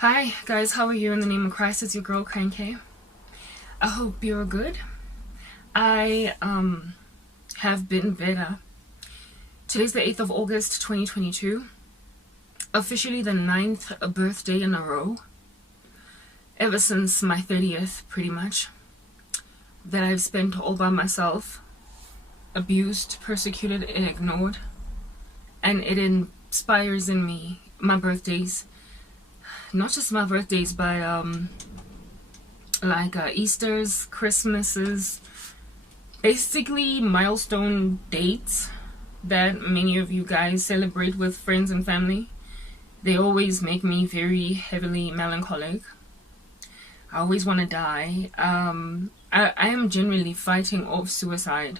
Hi guys, how are you? In the name of Christ, it's your girl Tranquil. I hope you're good. I have been better. Today's the 8th of August 2022. Officially the 9th birthday in a row. Ever since my 30th, pretty much. That I've spent all by myself. Abused, persecuted, and ignored. And it inspires in me my birthdays. Not just my birthdays, but Easter's, Christmases, basically milestone dates that many of you guys celebrate with friends and family. They always make me very heavily melancholic. I always want to die. I am generally fighting off suicide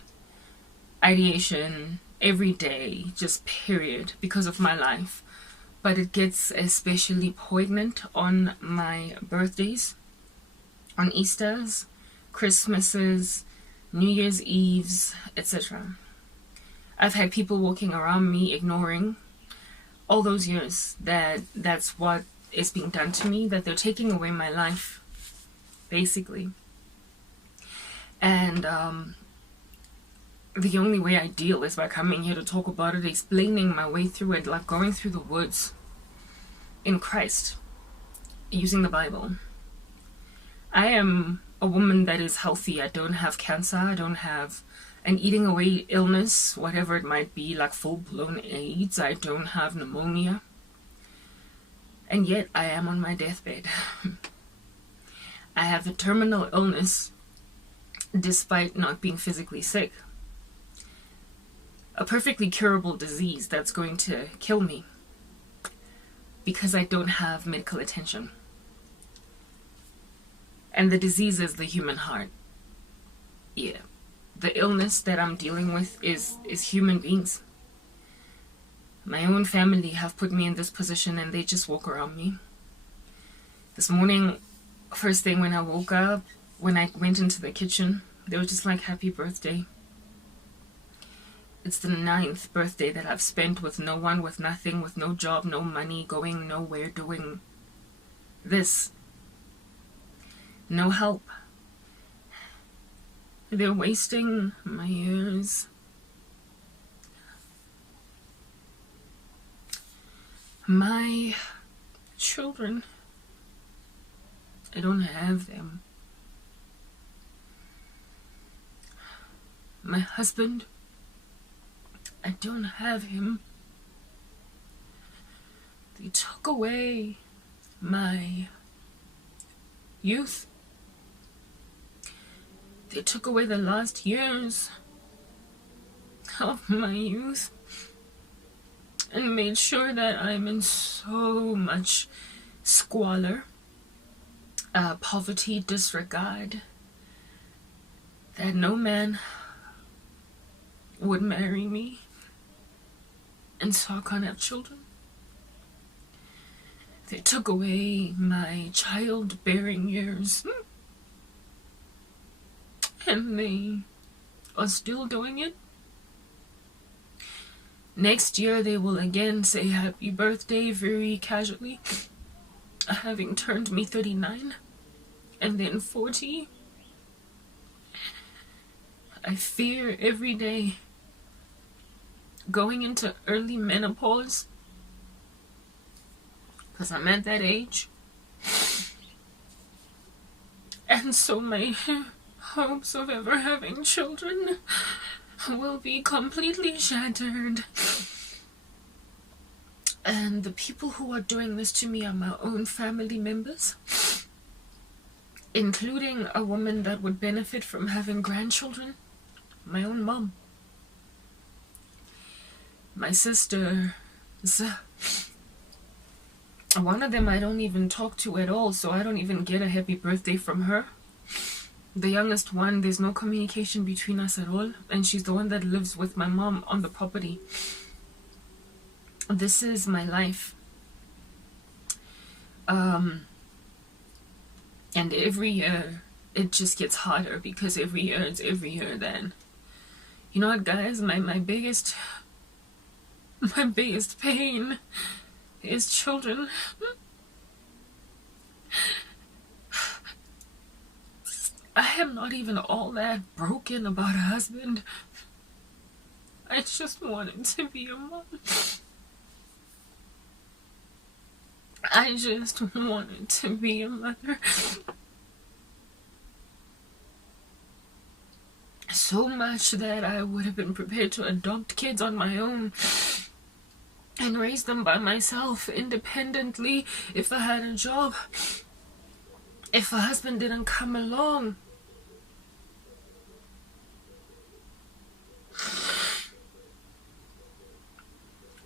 ideation every day, just period, because of my life. But it gets especially poignant on my birthdays, on Easters, Christmases, New Year's Eves, etc. I've had people walking around me ignoring all those years that's what is being done to me, that they're taking away my life, basically. And the only way I deal is by coming here to talk about it, explaining my way through it, like going through the woods in Christ, using the Bible. I am a woman that is healthy. I don't have cancer. I don't have an eating away illness, whatever it might be, like full-blown AIDS. I don't have pneumonia. And yet I am on my deathbed. I have a terminal illness despite not being physically sick. A perfectly curable disease that's going to kill me because I don't have medical attention. And the disease is the human heart. Yeah. The illness that I'm dealing with is human beings. My own family have put me in this position and they just walk around me. This morning, first thing when I woke up, when I went into the kitchen, they were just like, happy birthday. It's the 9th birthday that I've spent with no one, with nothing, with no job, no money, going nowhere, doing this. No help. They're wasting my years. My children, I don't have them. My husband, I don't have him. They took away my youth. They took away the last years of my youth and made sure that I'm in so much squalor, poverty, disregard, that no man would marry me. And so I can't have children. They took away my childbearing years. And they are still doing it. Next year they will again say happy birthday very casually, having turned me 39 and then 40. I fear every day going into early menopause, because I'm at that age. And so my hopes of ever having children will be completely shattered. And the people who are doing this to me are my own family members, including a woman that would benefit from having grandchildren, my own mom. My sisters, one of them I don't even talk to at all, so I don't even get a happy birthday from her. The youngest one, there's no communication between us at all, and she's the one that lives with my mom on the property. This is my life. And every year it just gets harder, because every year it's every year then. You know what, guys, my biggest pain is children. I am not even all that broken about a husband. I just wanted to be a mom. I just wanted to be a mother. So much that I would have been prepared to adopt kids on my own and raise them by myself independently if I had a job. If a husband didn't come along.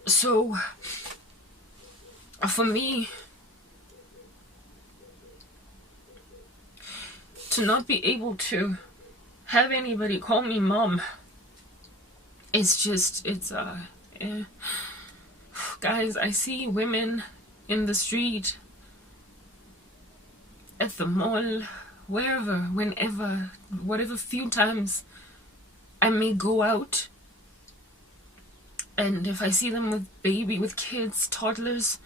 So, for me, to not be able to have anybody call me mom, it's just, guys, I see women in the street, at the mall, wherever, whenever, whatever few times I may go out, and if I see them with kids, toddlers,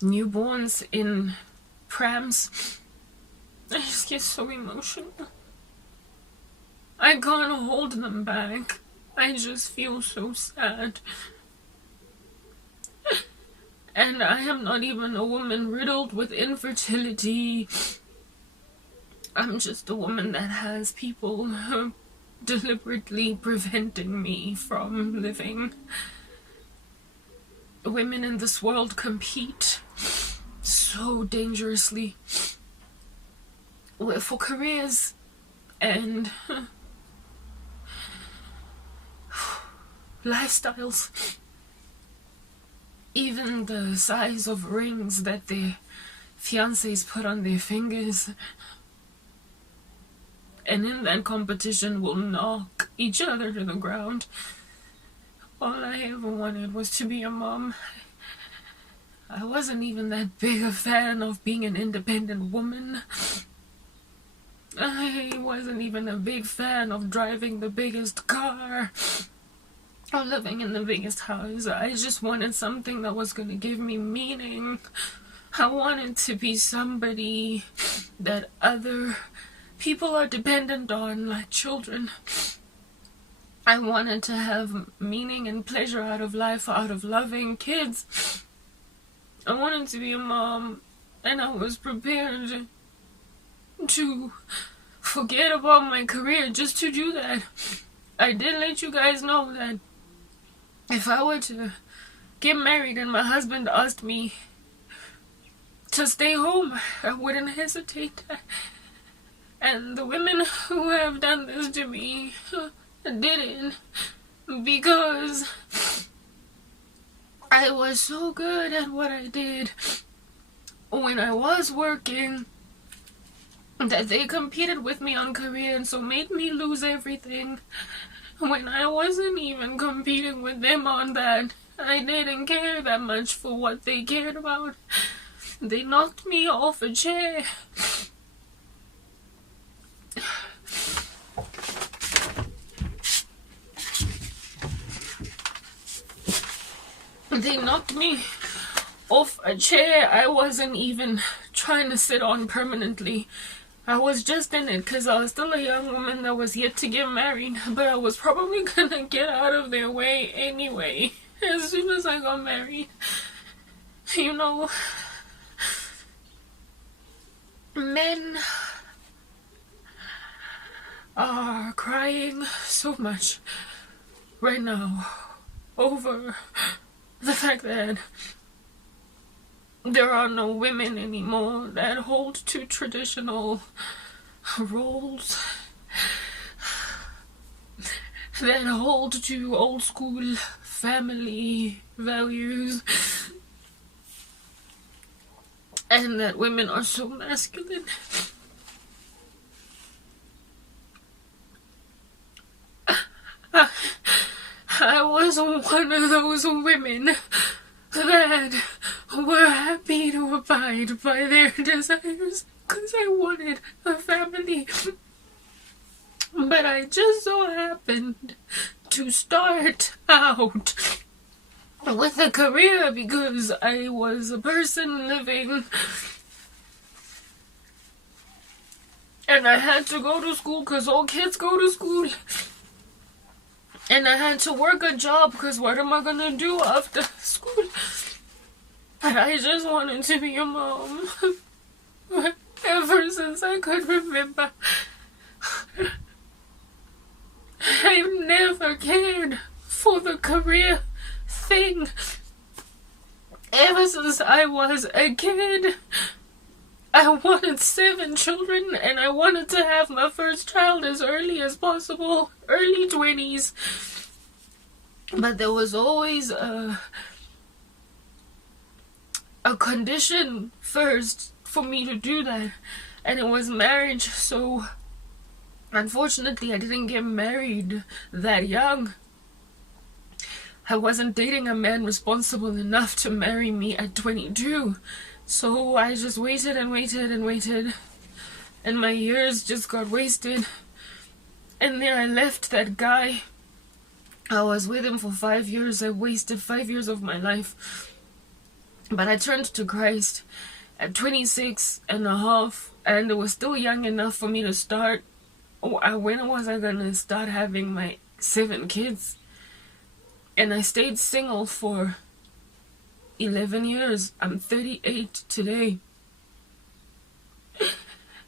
newborns in prams, I just get so emotional. I can't hold them back. I just feel so sad. And I am not even a woman riddled with infertility. I'm just a woman that has people deliberately preventing me from living. Women in this world compete so dangerously for careers and lifestyles. Even the size of rings that their fiancés put on their fingers. And in that competition will knock each other to the ground. All I ever wanted was to be a mom. I wasn't even that big a fan of being an independent woman. I wasn't even a big fan of driving the biggest car or living in the biggest house. I just wanted something that was going to give me meaning. I wanted to be somebody that other people are dependent on, like children. I wanted to have meaning and pleasure out of life, out of loving kids. I wanted to be a mom, and I was prepared to forget about my career just to do that. I did let you guys know that if I were to get married and my husband asked me to stay home, I wouldn't hesitate. And the women who have done this to me didn't, because I was so good at what I did when I was working that they competed with me on career and so made me lose everything. When I wasn't even competing with them on that, I didn't care that much for what they cared about. They knocked me off a chair. They knocked me off a chair I wasn't even trying to sit on permanently. I was just in it because I was still a young woman that was yet to get married, but I was probably gonna get out of their way anyway as soon as I got married. You know, men are crying so much right now over the fact that there are no women anymore that hold to traditional roles, that hold to old school family values, and that women are so masculine. I was one of those women that were happy to abide by their desires because I wanted a family. But I just so happened to start out with a career because I was a person living And I had to go to school because all kids go to school. And I had to work a job because what am I going to do after school? But I just wanted to be a mom. Ever since I could remember. I've never cared for the career thing. Ever since I was a kid, I wanted 7 children, and I wanted to have my first child as early as possible, early 20s. But there was always a condition first for me to do that, and it was marriage. So unfortunately, I didn't get married that young. I wasn't dating a man responsible enough to marry me at 22. So I just waited and waited and waited. And my years just got wasted. And then I left that guy. I was with him for 5 years. I wasted 5 years of my life. But I turned to Christ at 26 and a half. And it was still young enough for me to start. When was I going to start having my 7 kids? And I stayed single for 11 years. I'm 38 today.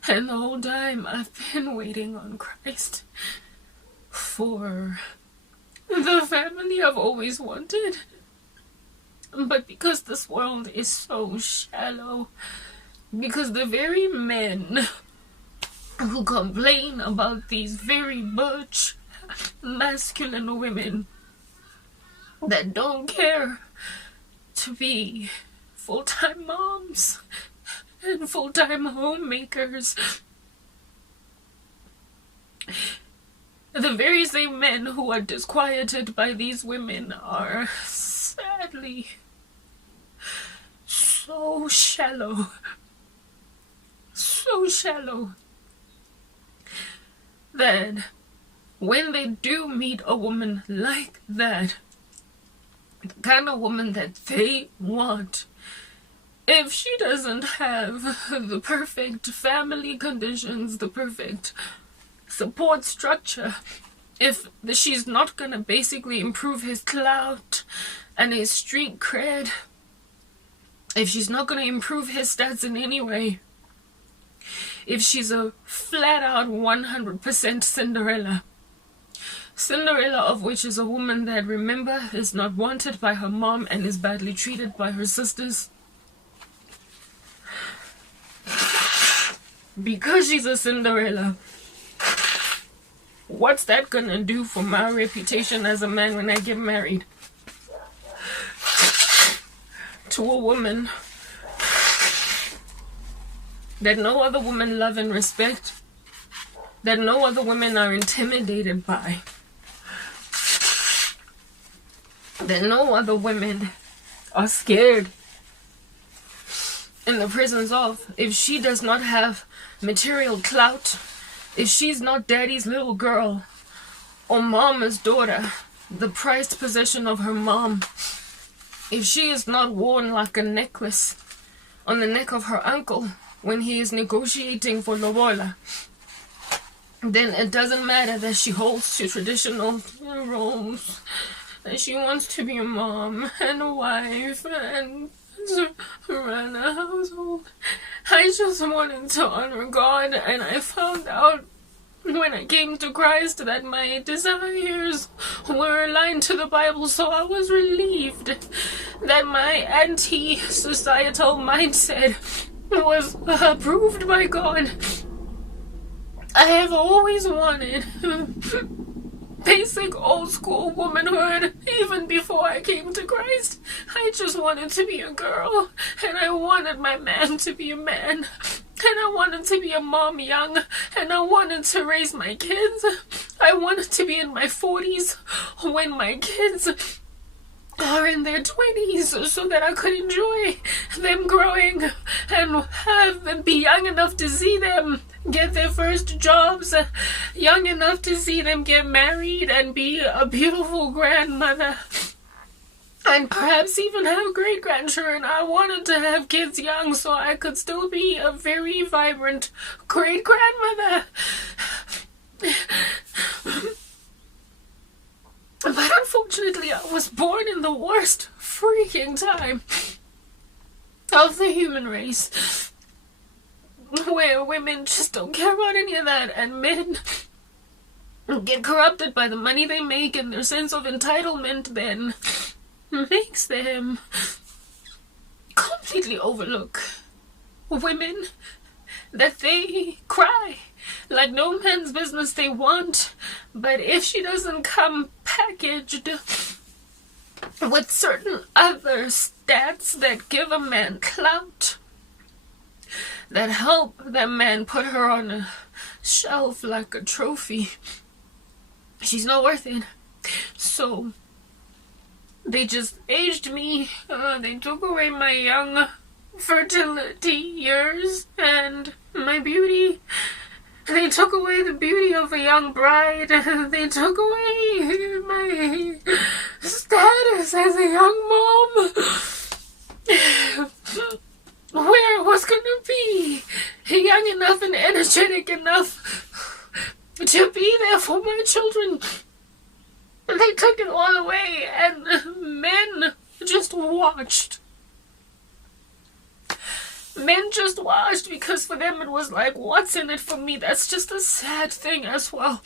And the whole time I've been waiting on Christ for the family I've always wanted. But because this world is so shallow, because the very men who complain about these very butch, masculine women that don't care to be full-time moms and full-time homemakers, the very same men who are disquieted by these women are sadly so shallow that when they do meet a woman like that, the kind of woman that they want, if she doesn't have the perfect family conditions, the perfect support structure, if she's not gonna basically improve his clout and his street cred, if she's not gonna improve his stats in any way, if she's a flat-out 100% Cinderella of which is a woman that, remember, is not wanted by her mom and is badly treated by her sisters. Because she's a Cinderella, what's that gonna do for my reputation as a man when I get married to a woman that no other women love and respect, that no other women are intimidated by, that no other women are scared in the presence of? If she does not have material clout, if she's not daddy's little girl or mama's daughter, the prized possession of her mom, if she is not worn like a necklace on the neck of her uncle when he is negotiating for lobola, then it doesn't matter that she holds to traditional roles, that she wants to be a mom and a wife and to run a household. I just wanted to honor God, and I found out when I came to Christ that my desires were aligned to the Bible, so I was relieved that my anti-societal mindset was approved by God. I have always wanted basic old school womanhood even before I came to Christ. I just wanted to be a girl, and I wanted my man to be a man, and I wanted to be a mom young, and I wanted to raise my kids. I wanted to be in my 40s when my kids are in their 20s so that I could enjoy them growing and have them be young enough to see them get their first jobs, young enough to see them get married and be a beautiful grandmother. and perhaps even have great-grandchildren. I wanted to have kids young so I could still be a very vibrant great-grandmother. But unfortunately, I was born in the worst freaking time of the human race, where women just don't care about any of that, and men get corrupted by the money they make, and their sense of entitlement then makes them completely overlook women, that they cry like no man's business they want, but if she doesn't come packaged with certain other stats that give a man clout, that help that man put her on a shelf like a trophy, she's not worth it. So they just aged me. They took away my young fertility years and my beauty. They took away the beauty of a young bride. They took away my status as a young mom, where I was going to be young enough and energetic enough to be there for my children. They took it all away, and men just watched. Men just watched, because for them it was like, what's in it for me? That's just a sad thing as well.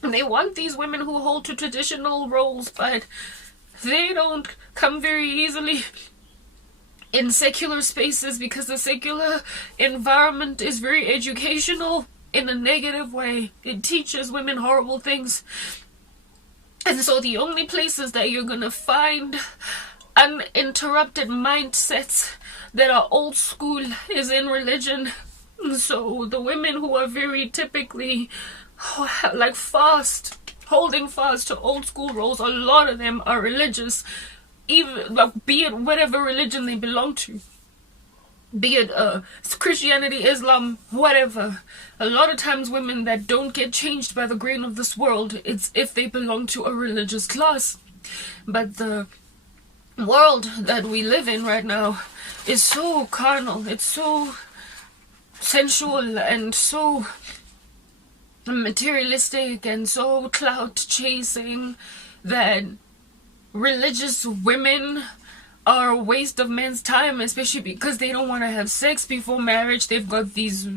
They want these women who hold to traditional roles, but they don't come very easily in secular spaces, because the secular environment is very educational in a negative way. It teaches women horrible things. And so the only places that you're gonna find uninterrupted mindsets that are old school is in religion. So the women who are very typically like holding fast to old school roles, a lot of them are religious, even like, be it whatever religion they belong to, be it Christianity, Islam, whatever. A lot of times women that don't get changed by the grain of this world, it's if they belong to a religious class. But the world that we live in right now is so carnal, it's so sensual and so materialistic and so clout chasing that religious women are a waste of men's time, especially because they don't want to have sex before marriage. They've got these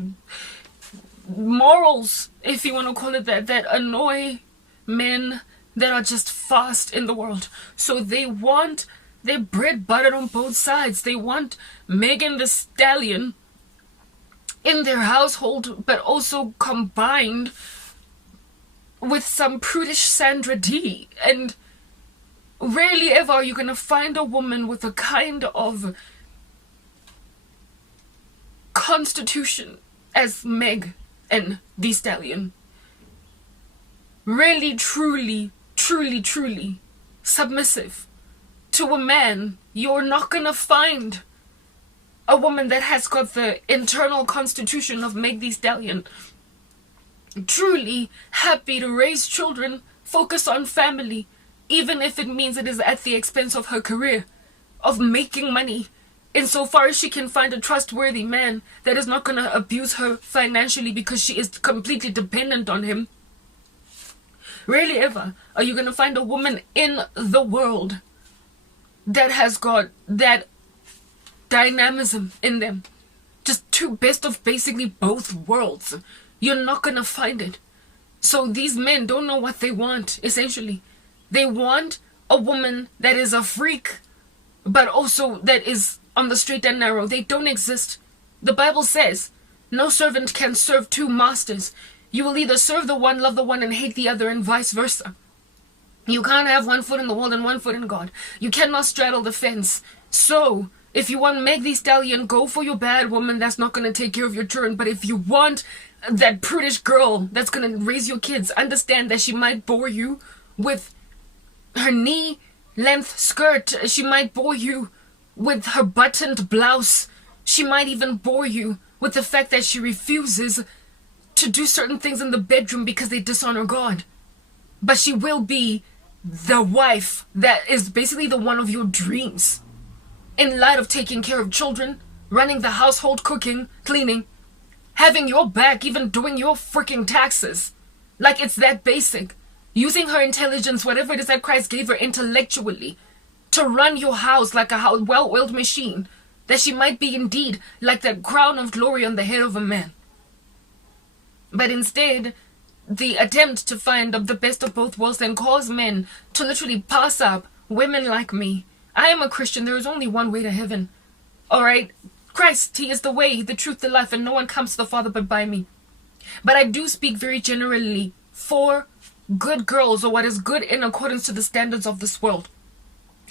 morals, if you want to call it that, that annoy men that are just fast in the world. So they want their bread buttered on both sides. They want Megan the Stallion in their household, but also combined with some prudish Sandra D. And rarely ever are you going to find a woman with a kind of constitution as Meg and the Stallion. Really, truly, truly, truly submissive to a man. You're not going to find a woman that has got the internal constitution of Meg the Stallion. Truly happy to raise children, focus on family, even if it means it is at the expense of her career, of making money, insofar as she can find a trustworthy man that is not going to abuse her financially because she is completely dependent on him. Rarely ever are you going to find a woman in the world that has got that dynamism in them. Just two best of basically both worlds. You're not going to find it. So these men don't know what they want, essentially. They want a woman that is a freak, but also that is on the straight and narrow. They don't exist. The Bible says, no servant can serve two masters. You will either serve the one, love the one, and hate the other, and vice versa. You can't have one foot in the world and one foot in God. You cannot straddle the fence. So, if you want Meg the Stallion, go for your bad woman that's not going to take care of your children. But if you want that prudish girl that's going to raise your kids, understand that she might bore you with her knee-length skirt. She might bore you with her buttoned blouse. She might even bore you with the fact that she refuses to do certain things in the bedroom because they dishonor God. But she will be the wife that is basically the one of your dreams, in light of taking care of children, running the household, cooking, cleaning, having your back, even doing your freaking taxes. Like, it's that basic. Using her intelligence, whatever it is that Christ gave her intellectually, to run your house like a well-oiled machine, that she might be indeed like that crown of glory on the head of a man. But instead, the attempt to find the best of both worlds and cause men to literally pass up women like me. I am a Christian. There is only one way to heaven. Alright? Christ, he is the way, the truth, the life, and no one comes to the Father but by me. But I do speak very generally for good girls, or what is good in accordance to the standards of this world.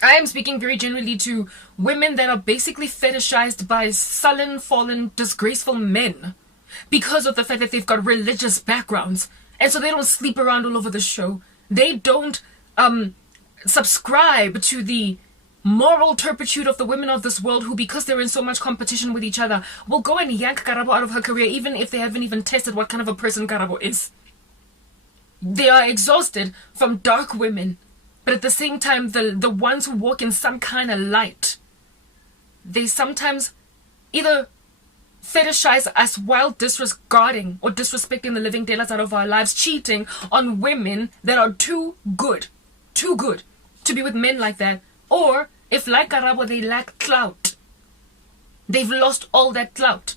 I am speaking very generally to women that are basically fetishized by sullen, fallen, disgraceful men because of the fact that they've got religious backgrounds. And so they don't sleep around all over the show. They don't subscribe to the moral turpitude of the women of this world who, because they're in so much competition with each other, will go and yank Karabo out of her career even if they haven't even tested what kind of a person Karabo is. They are exhausted from dark women. But at the same time, the ones who walk in some kind of light, they sometimes either fetishize us while disregarding or disrespecting the living daylights out of our lives, cheating on women that are too good to be with men like that. Or, if like Arabo, they lack clout. They've lost all that clout.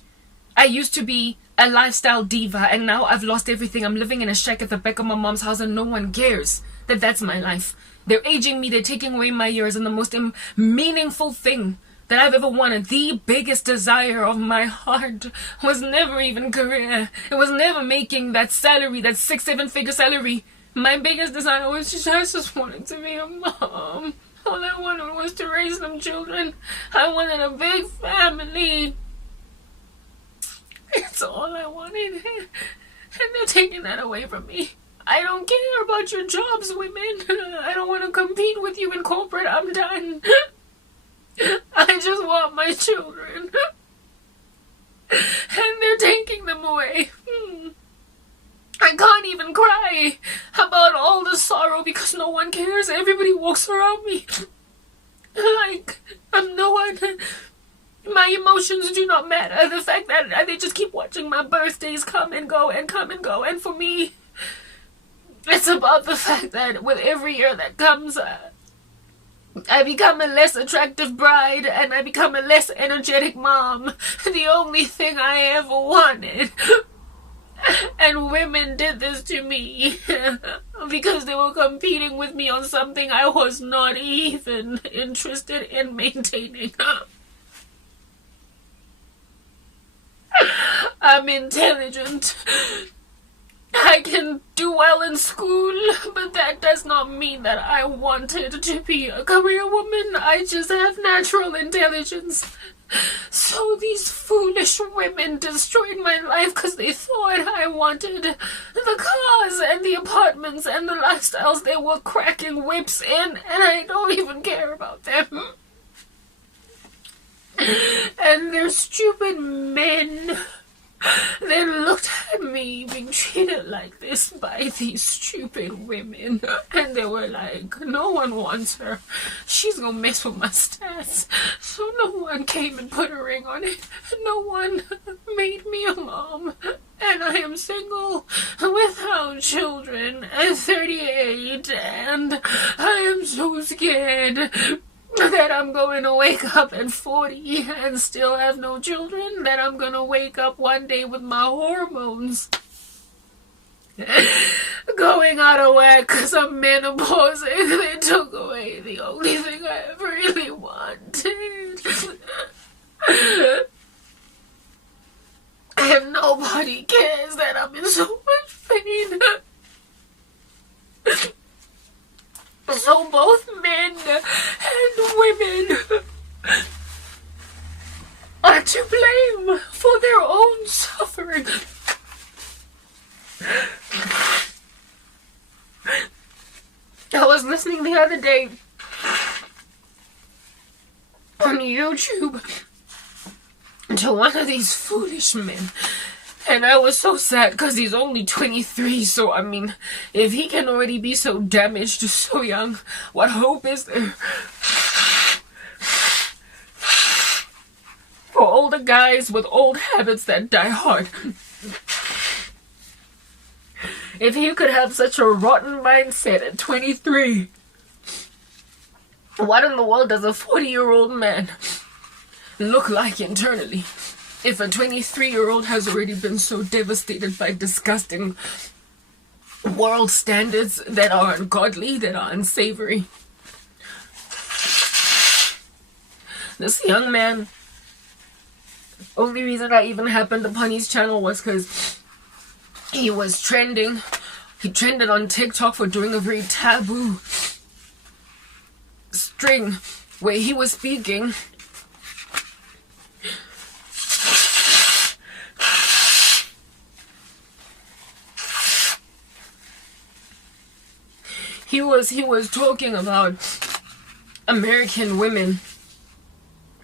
I used to be a lifestyle diva, and now I've lost everything. I'm living in a shack at the back of my mom's house, and no one cares that that's my life. They're aging me, they're taking away my years, and the most meaningful thing that I've ever wanted, the biggest desire of my heart, was never even career. It was never making that salary, that 6-7 figure salary. My biggest desire was I just wanted to be a mom. All I wanted was to raise them children. I wanted a big family. It's all I wanted. And they're taking that away from me. I don't care about your jobs, women. I don't want to compete with you in corporate. I'm done. I just want my children. And they're taking them away. I can't even cry about all the sorrow because no one cares. Everybody walks around me like I'm no one. My emotions do not matter. The fact that they just keep watching my birthdays come and go and come and go. And for me, it's about the fact that with every year that comes, I become a less attractive bride and I become a less energetic mom. The only thing I ever wanted. And women did this to me because they were competing with me on something I was not even interested in maintaining. I'm intelligent. I can do well in school, but that does not mean that I wanted to be a career woman. I just have natural intelligence. So these foolish women destroyed my life because they thought I wanted the cars and the apartments and the lifestyles they were cracking whips in, and I don't even care about them. And their stupid men then looked at me being treated like this by these stupid women, and they were like, no one wants her, she's gonna mess with my stats. So no one came and put a ring on it. No one made me a mom, and I am single without children at 38, and I am so scared that I'm going to wake up at 40 and still have no children, that I'm going to wake up one day with my hormones going out of whack because I'm menopausing. They took away the only thing I ever really wanted. And nobody cares that I'm in so much pain. So both men and women are to blame for their own suffering. I was listening the other day on YouTube to one of these foolish men And I was so sad because he's only 23, so I mean, if he can already be so damaged so young, what hope is there for older guys with old habits that die hard? If he could have such a rotten mindset at 23, what in the world does a 40-year-old man look like internally? If a 23-year-old has already been so devastated by disgusting world standards that are ungodly, that are unsavory. This young man, only reason I even happened upon his channel was because he was trending. He trended on TikTok for doing a very taboo string where he was speaking he was talking about American women,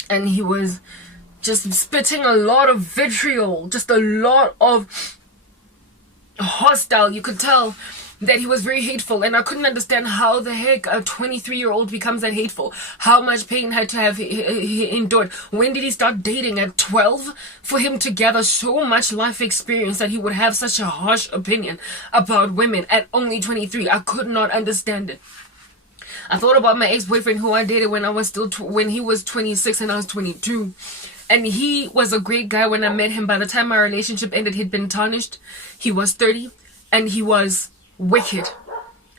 and he was just spitting a lot of vitriol, just a lot of hostile. You could tell that he was very hateful, and I couldn't understand how the heck a 23-year-old becomes that hateful. How much pain had to have he endured. When did he start dating? At 12? For him to gather so much life experience that he would have such a harsh opinion about women at only 23. I could not understand it. I thought about my ex-boyfriend who I dated when I was still when he was 26 and I was 22. And he was a great guy when I met him. By the time my relationship ended, he'd been tarnished. He was 30 and he was wicked.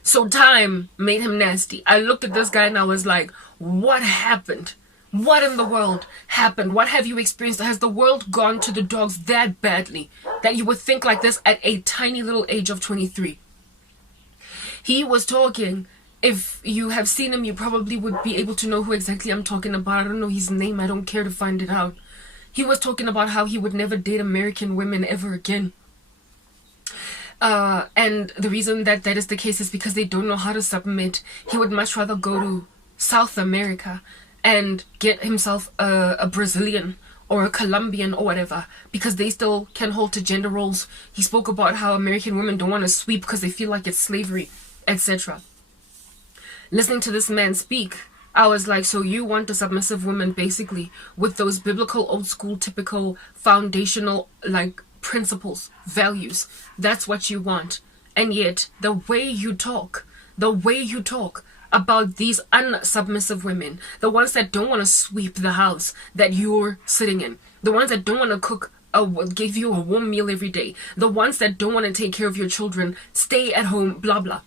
So time made him nasty. I looked at this guy and I was like, what happened? What in the world happened? What have you experienced? Has the world gone to the dogs that badly that you would think like this at a tiny little age of 23? He was talking. If you have seen him, you probably would be able to know who exactly I'm talking about. I don't know his name. I don't care to find it out. He was talking about how he would never date American women ever again. And the reason that is the case is because they don't know how to submit. He would much rather go to South America and get himself a Brazilian or a Colombian or whatever, because they still can hold to gender roles. He spoke about how American women don't want to sweep because they feel like it's slavery, etc. Listening to this man speak, I was like, so you want a submissive woman basically with those biblical, old school, typical, foundational, like, principles, values. That's what you want. And yet, the way you talk about these unsubmissive women, the ones that don't want to sweep the house that you're sitting in, the ones that don't want to cook, give you a warm meal every day, the ones that don't want to take care of your children, stay at home, blah, blah.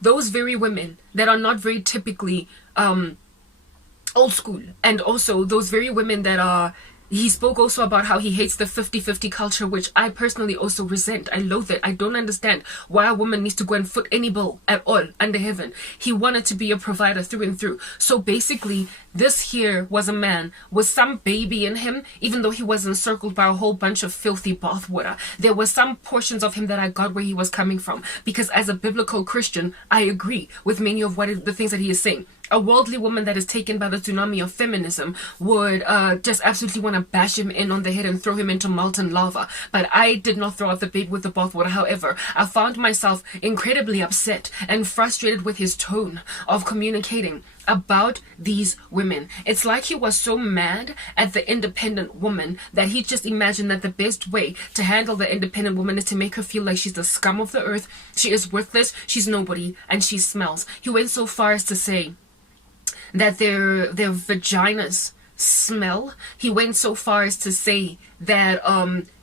Those very women that are not very typically old school, and also those very women that are, he spoke also about how he hates the 50-50 culture, which I personally also resent. I loathe it. I don't understand why a woman needs to go and foot any bill at all under heaven. He wanted to be a provider through and through. So basically, this here was a man with some baby in him, even though he was encircled by a whole bunch of filthy bathwater. There were some portions of him that I got where he was coming from, because as a biblical Christian, I agree with many of the things that he is saying. A worldly woman that is taken by the tsunami of feminism would just absolutely want to bash him in on the head and throw him into molten lava. But I did not throw out the baby with the bathwater. However, I found myself incredibly upset and frustrated with his tone of communicating about these women. It's like he was so mad at the independent woman that he just imagined that the best way to handle the independent woman is to make her feel like she's the scum of the earth, she is worthless, she's nobody, and she smells. He went so far as to say that their vaginas smell. He went so far as to say that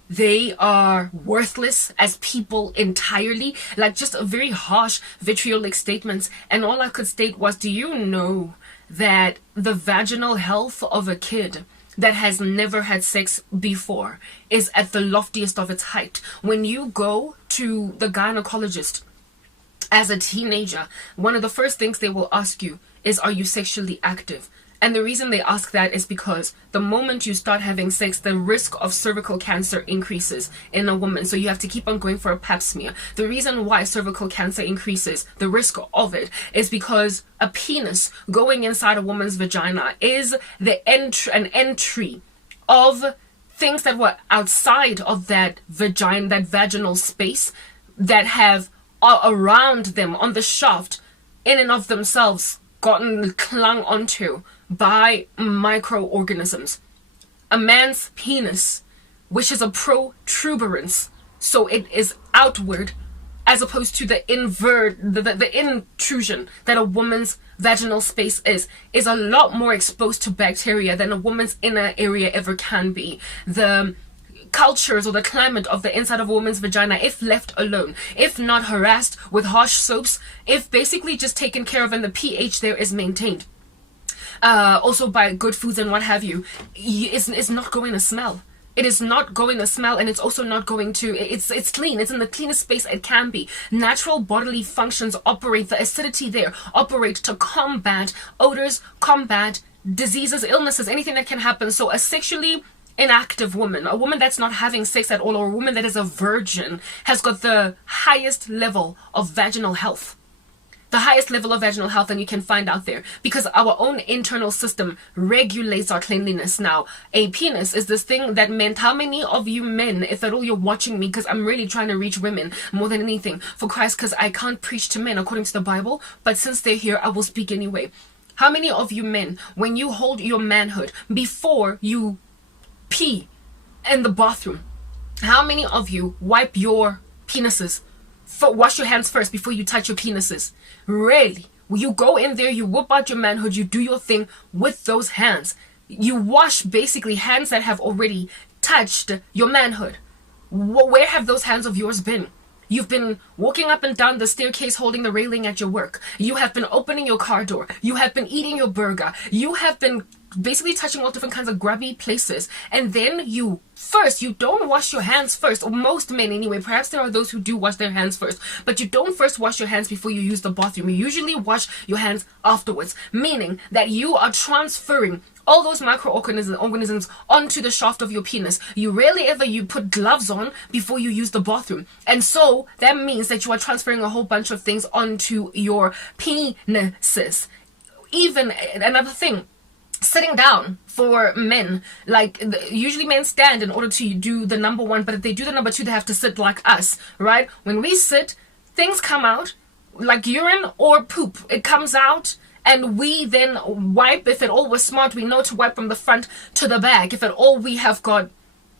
they are worthless as people entirely, like just a very harsh vitriolic statements. And all I could state was, do you know that the vaginal health of a kid that has never had sex before is at the loftiest of its height? When you go to the gynecologist as a teenager, one of the first things they will ask you is, are you sexually active? And the reason they ask that is because the moment you start having sex, the risk of cervical cancer increases in a woman. So you have to keep on going for a pap smear. The reason why cervical cancer increases, the risk of it, is because a penis going inside a woman's vagina is an entry of things that were outside of that vagina, that vaginal space, that have around them on the shaft, in and of themselves, gotten clung onto by microorganisms. A man's penis, which is a protuberance, so it is outward, as opposed to the intrusion that a woman's vaginal space is a lot more exposed to bacteria than a woman's inner area ever can be. The cultures or the climate of the inside of a woman's vagina, if left alone, if not harassed with harsh soaps, if basically just taken care of and the pH there is maintained, also by good foods and what have you, is not going to smell. It is not going to smell, and it's also not going to, it's clean. It's in the cleanest space it can be. Natural bodily functions operate, the acidity there operate to combat odors, combat diseases, illnesses, anything that can happen. So a sexually inactive woman, a woman that's not having sex at all, or a woman that is a virgin, has got the highest level of vaginal health. The highest level of vaginal health, and you can find out there, because our own internal system regulates our cleanliness. Now, a penis is this thing that meant, how many of you men, if at all you're watching me, because I'm really trying to reach women more than anything for Christ, because I can't preach to men according to the Bible, but since they're here, I will speak anyway. How many of you men, when you hold your manhood before you pee in the bathroom, how many of you wipe your penises? Wash your hands first before you touch your penises? Really? You go in there, you whip out your manhood, you do your thing with those hands. You wash basically hands that have already touched your manhood. Where have those hands of yours been? You've been walking up and down the staircase holding the railing at your work. You have been opening your car door. You have been eating your burger. You have been basically touching all different kinds of grubby places. And then you don't wash your hands first, or most men anyway. Perhaps there are those who do wash their hands first, but you don't first wash your hands before you use the bathroom. You usually wash your hands afterwards, meaning that you are transferring all those microorganisms onto the shaft of your penis. You rarely ever you put gloves on before you use the bathroom. And so that means that you are transferring a whole bunch of things onto your penises. Even another thing, sitting down for men, like usually men stand in order to do the number one, but if they do the number two, they have to sit like us, right? When we sit, things come out like urine or poop. It comes out, and we then wipe. If at all we're smart, we know to wipe from the front to the back. If at all we have got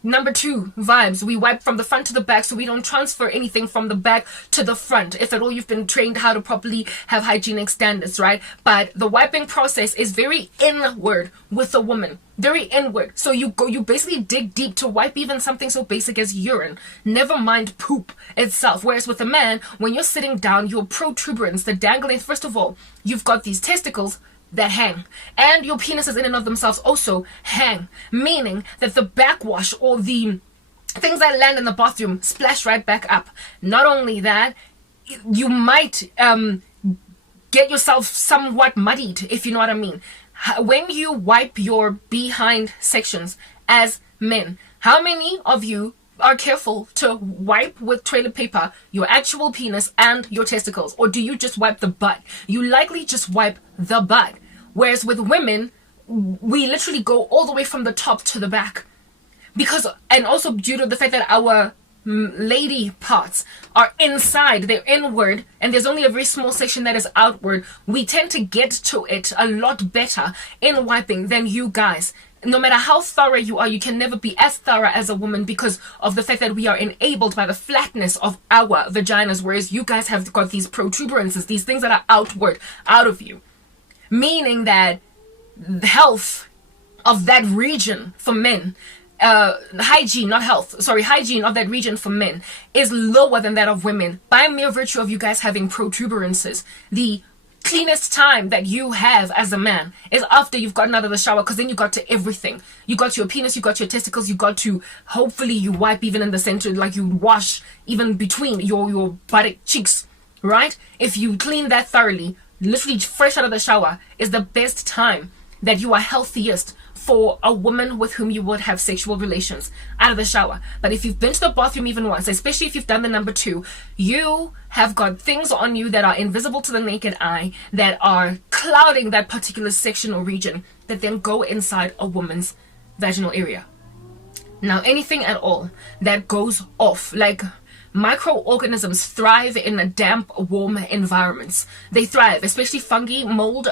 number two vibes, we wipe from the front to the back, so we don't transfer anything from the back to the front. If at all you've been trained how to properly have hygienic standards, right? But the wiping process is very inward with a woman, very inward. So you basically dig deep to wipe even something so basic as urine, never mind poop itself. Whereas with a man, when you're sitting down, your protuberance, the dangling, first of all, you've got these testicles that hang, and your penises in and of themselves also hang, meaning that the backwash or the things that land in the bathroom splash right back up. Not only that, you might get yourself somewhat muddied, if you know what I mean. When you wipe your behind sections as men, how many of you are careful to wipe with toilet paper your actual penis and your testicles? Or do you just wipe the butt? You likely just wipe the butt. Whereas with women, we literally go all the way from the top to the back. Because, and also due to the fact that our lady parts are inside, they're inward, and there's only a very small section that is outward, we tend to get to it a lot better in wiping than you guys. No matter how thorough you are, you can never be as thorough as a woman because of the fact that we are enabled by the flatness of our vaginas, whereas you guys have got these protuberances, these things that are outward, out of you. Meaning that the health of that region for men, hygiene of that region for men is lower than that of women by mere virtue of you guys having protuberances. The cleanest time that you have as a man is after you've gotten out of the shower, because then you got to everything. You got your penis, you got your testicles, you got to, hopefully you wipe even in the center, like you wash even between your buttock cheeks, right? If you clean that thoroughly, literally fresh out of the shower, is the best time that you are healthiest for a woman with whom you would have sexual relations, out of the shower. But if you've been to the bathroom even once, especially if you've done the number two, you have got things on you that are invisible to the naked eye, that are clouding that particular section or region, that then go inside a woman's vaginal area. Now, anything at all that goes off, like microorganisms thrive in a damp, warm environments. They thrive, especially fungi, mold,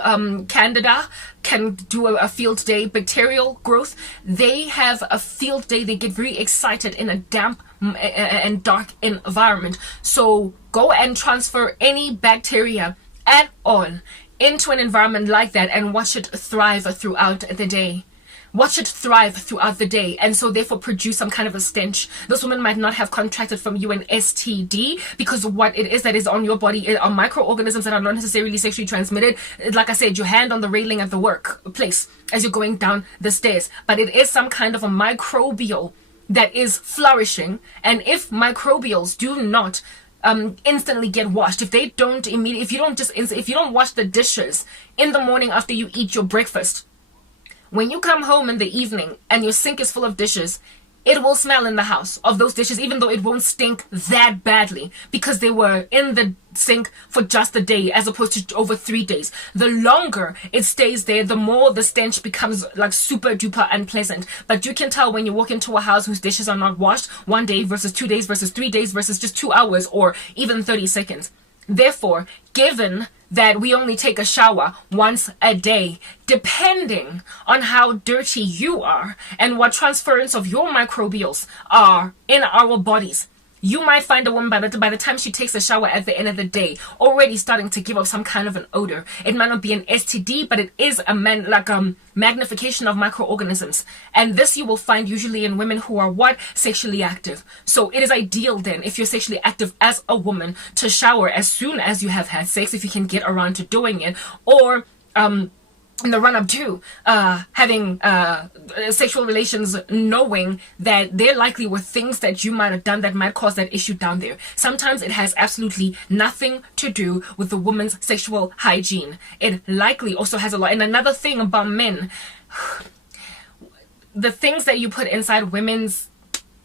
candida can do a field day. Bacterial growth, they have a field day. They get very excited in a damp and dark environment. So go and transfer any bacteria at all into an environment like that and watch it thrive throughout the day. Watch it thrive throughout the day, and so therefore produce some kind of a stench. This woman might not have contracted from you an STD, because what it is that is on your body are microorganisms that are not necessarily sexually transmitted. Like I said, your hand on the railing at the workplace as you're going down the stairs, but it is some kind of a microbial that is flourishing. And if microbials do not instantly get washed, if they don't immediately, if you don't wash the dishes in the morning after you eat your breakfast, when you come home in the evening and your sink is full of dishes, it will smell in the house of those dishes, even though it won't stink that badly because they were in the sink for just a day as opposed to over 3 days. The longer it stays there, the more the stench becomes like super duper unpleasant. But you can tell when you walk into a house whose dishes are not washed 1 day versus 2 days versus 3 days versus just 2 hours or even 30 seconds. Therefore, given that we only take a shower once a day, depending on how dirty you are and what transference of your microbials are in our bodies, you might find a woman by the time she takes a shower at the end of the day already starting to give off some kind of an odor. It might not be an STD, but it is a magnification of microorganisms. And this you will find usually in women who are sexually active. So it is ideal then, if you're sexually active as a woman, to shower as soon as you have had sex, if you can get around to doing it, or in the run-up to having sexual relations, knowing that there likely were things that you might have done that might cause that issue down there. Sometimes it has absolutely nothing to do with the woman's sexual hygiene. It likely also has a lot. And another thing about men, the things that you put inside women's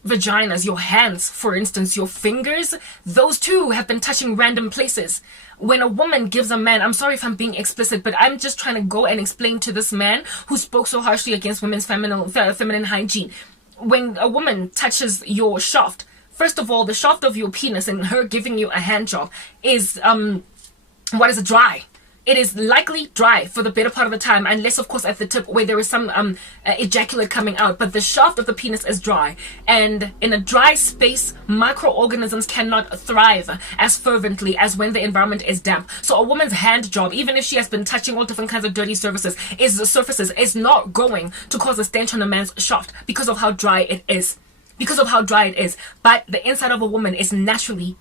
vaginas, your hands, for instance, your fingers, those too have been touching random places. When a woman gives a man, I'm sorry if I'm being explicit, but I'm just trying to go and explain to this man who spoke so harshly against women's feminine hygiene. When a woman touches your shaft, first of all, the shaft of your penis and her giving you a hand job is dry. It is likely dry for the better part of the time, unless, of course, at the tip where there is some ejaculate coming out. But the shaft of the penis is dry. And in a dry space, microorganisms cannot thrive as fervently as when the environment is damp. So a woman's hand job, even if she has been touching all different kinds of dirty surfaces, is not going to cause a stench on a man's shaft because of how dry it is. But the inside of a woman is naturally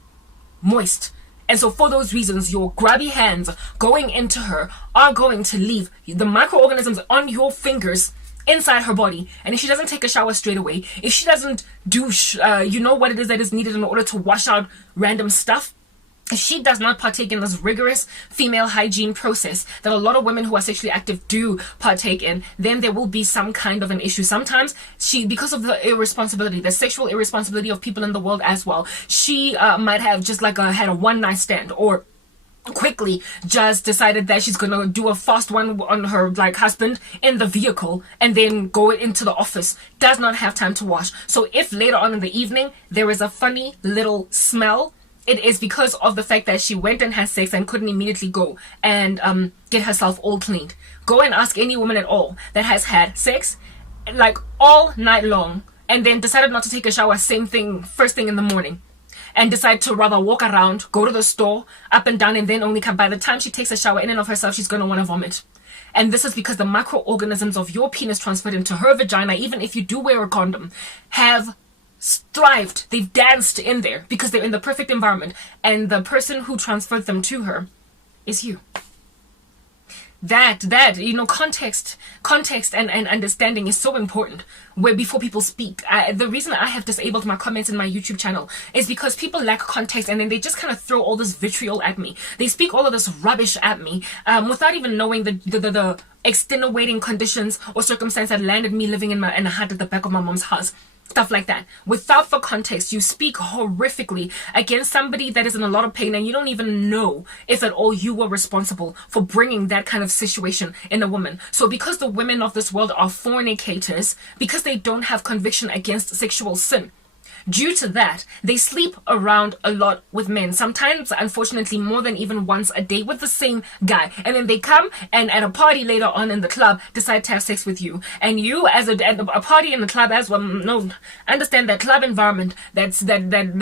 moist. And so for those reasons, your grubby hands going into her are going to leave the microorganisms on your fingers inside her body. And if she doesn't take a shower straight away, if she doesn't do, what it is that is needed in order to wash out random stuff, if she does not partake in this rigorous female hygiene process that a lot of women who are sexually active do partake in, then there will be some kind of an issue. Sometimes because of the sexual irresponsibility of people in the world as well, she might have just had a one night stand, or quickly just decided that she's gonna do a fast one on her husband in the vehicle and then go into the office. Does not have time to wash. So if later on in the evening there is a funny little smell, it is because of the fact that she went and had sex and couldn't immediately go and get herself all cleaned. Go and ask any woman at all that has had sex all night long and then decided not to take a shower, same thing, first thing in the morning, and decide to rather walk around, go to the store, up and down, and then only come. By the time she takes a shower in and of herself, she's going to want to vomit. And this is because the microorganisms of your penis transferred into her vagina, even if you do wear a condom, have thrived. They've danced in there because they're in the perfect environment, and the person who transferred them to her is you. Context and understanding is so important before people speak. The reason I have disabled my comments in my YouTube channel is because people lack context, and then they just kind of throw all this vitriol at me. They speak all of this rubbish at me without even knowing the extenuating conditions or circumstance that landed me living in a hut at the back of my mom's house. Stuff like that. Without the context, you speak horrifically against somebody that is in a lot of pain, and you don't even know if at all you were responsible for bringing that kind of situation in a woman. So because the women of this world are fornicators, because they don't have conviction against sexual sin, due to that, they sleep around a lot with men. Sometimes, unfortunately, more than even once a day with the same guy. And then they come and at a party later on in the club decide to have sex with you. And you, as a party in the club as well, no, understand that club environment. That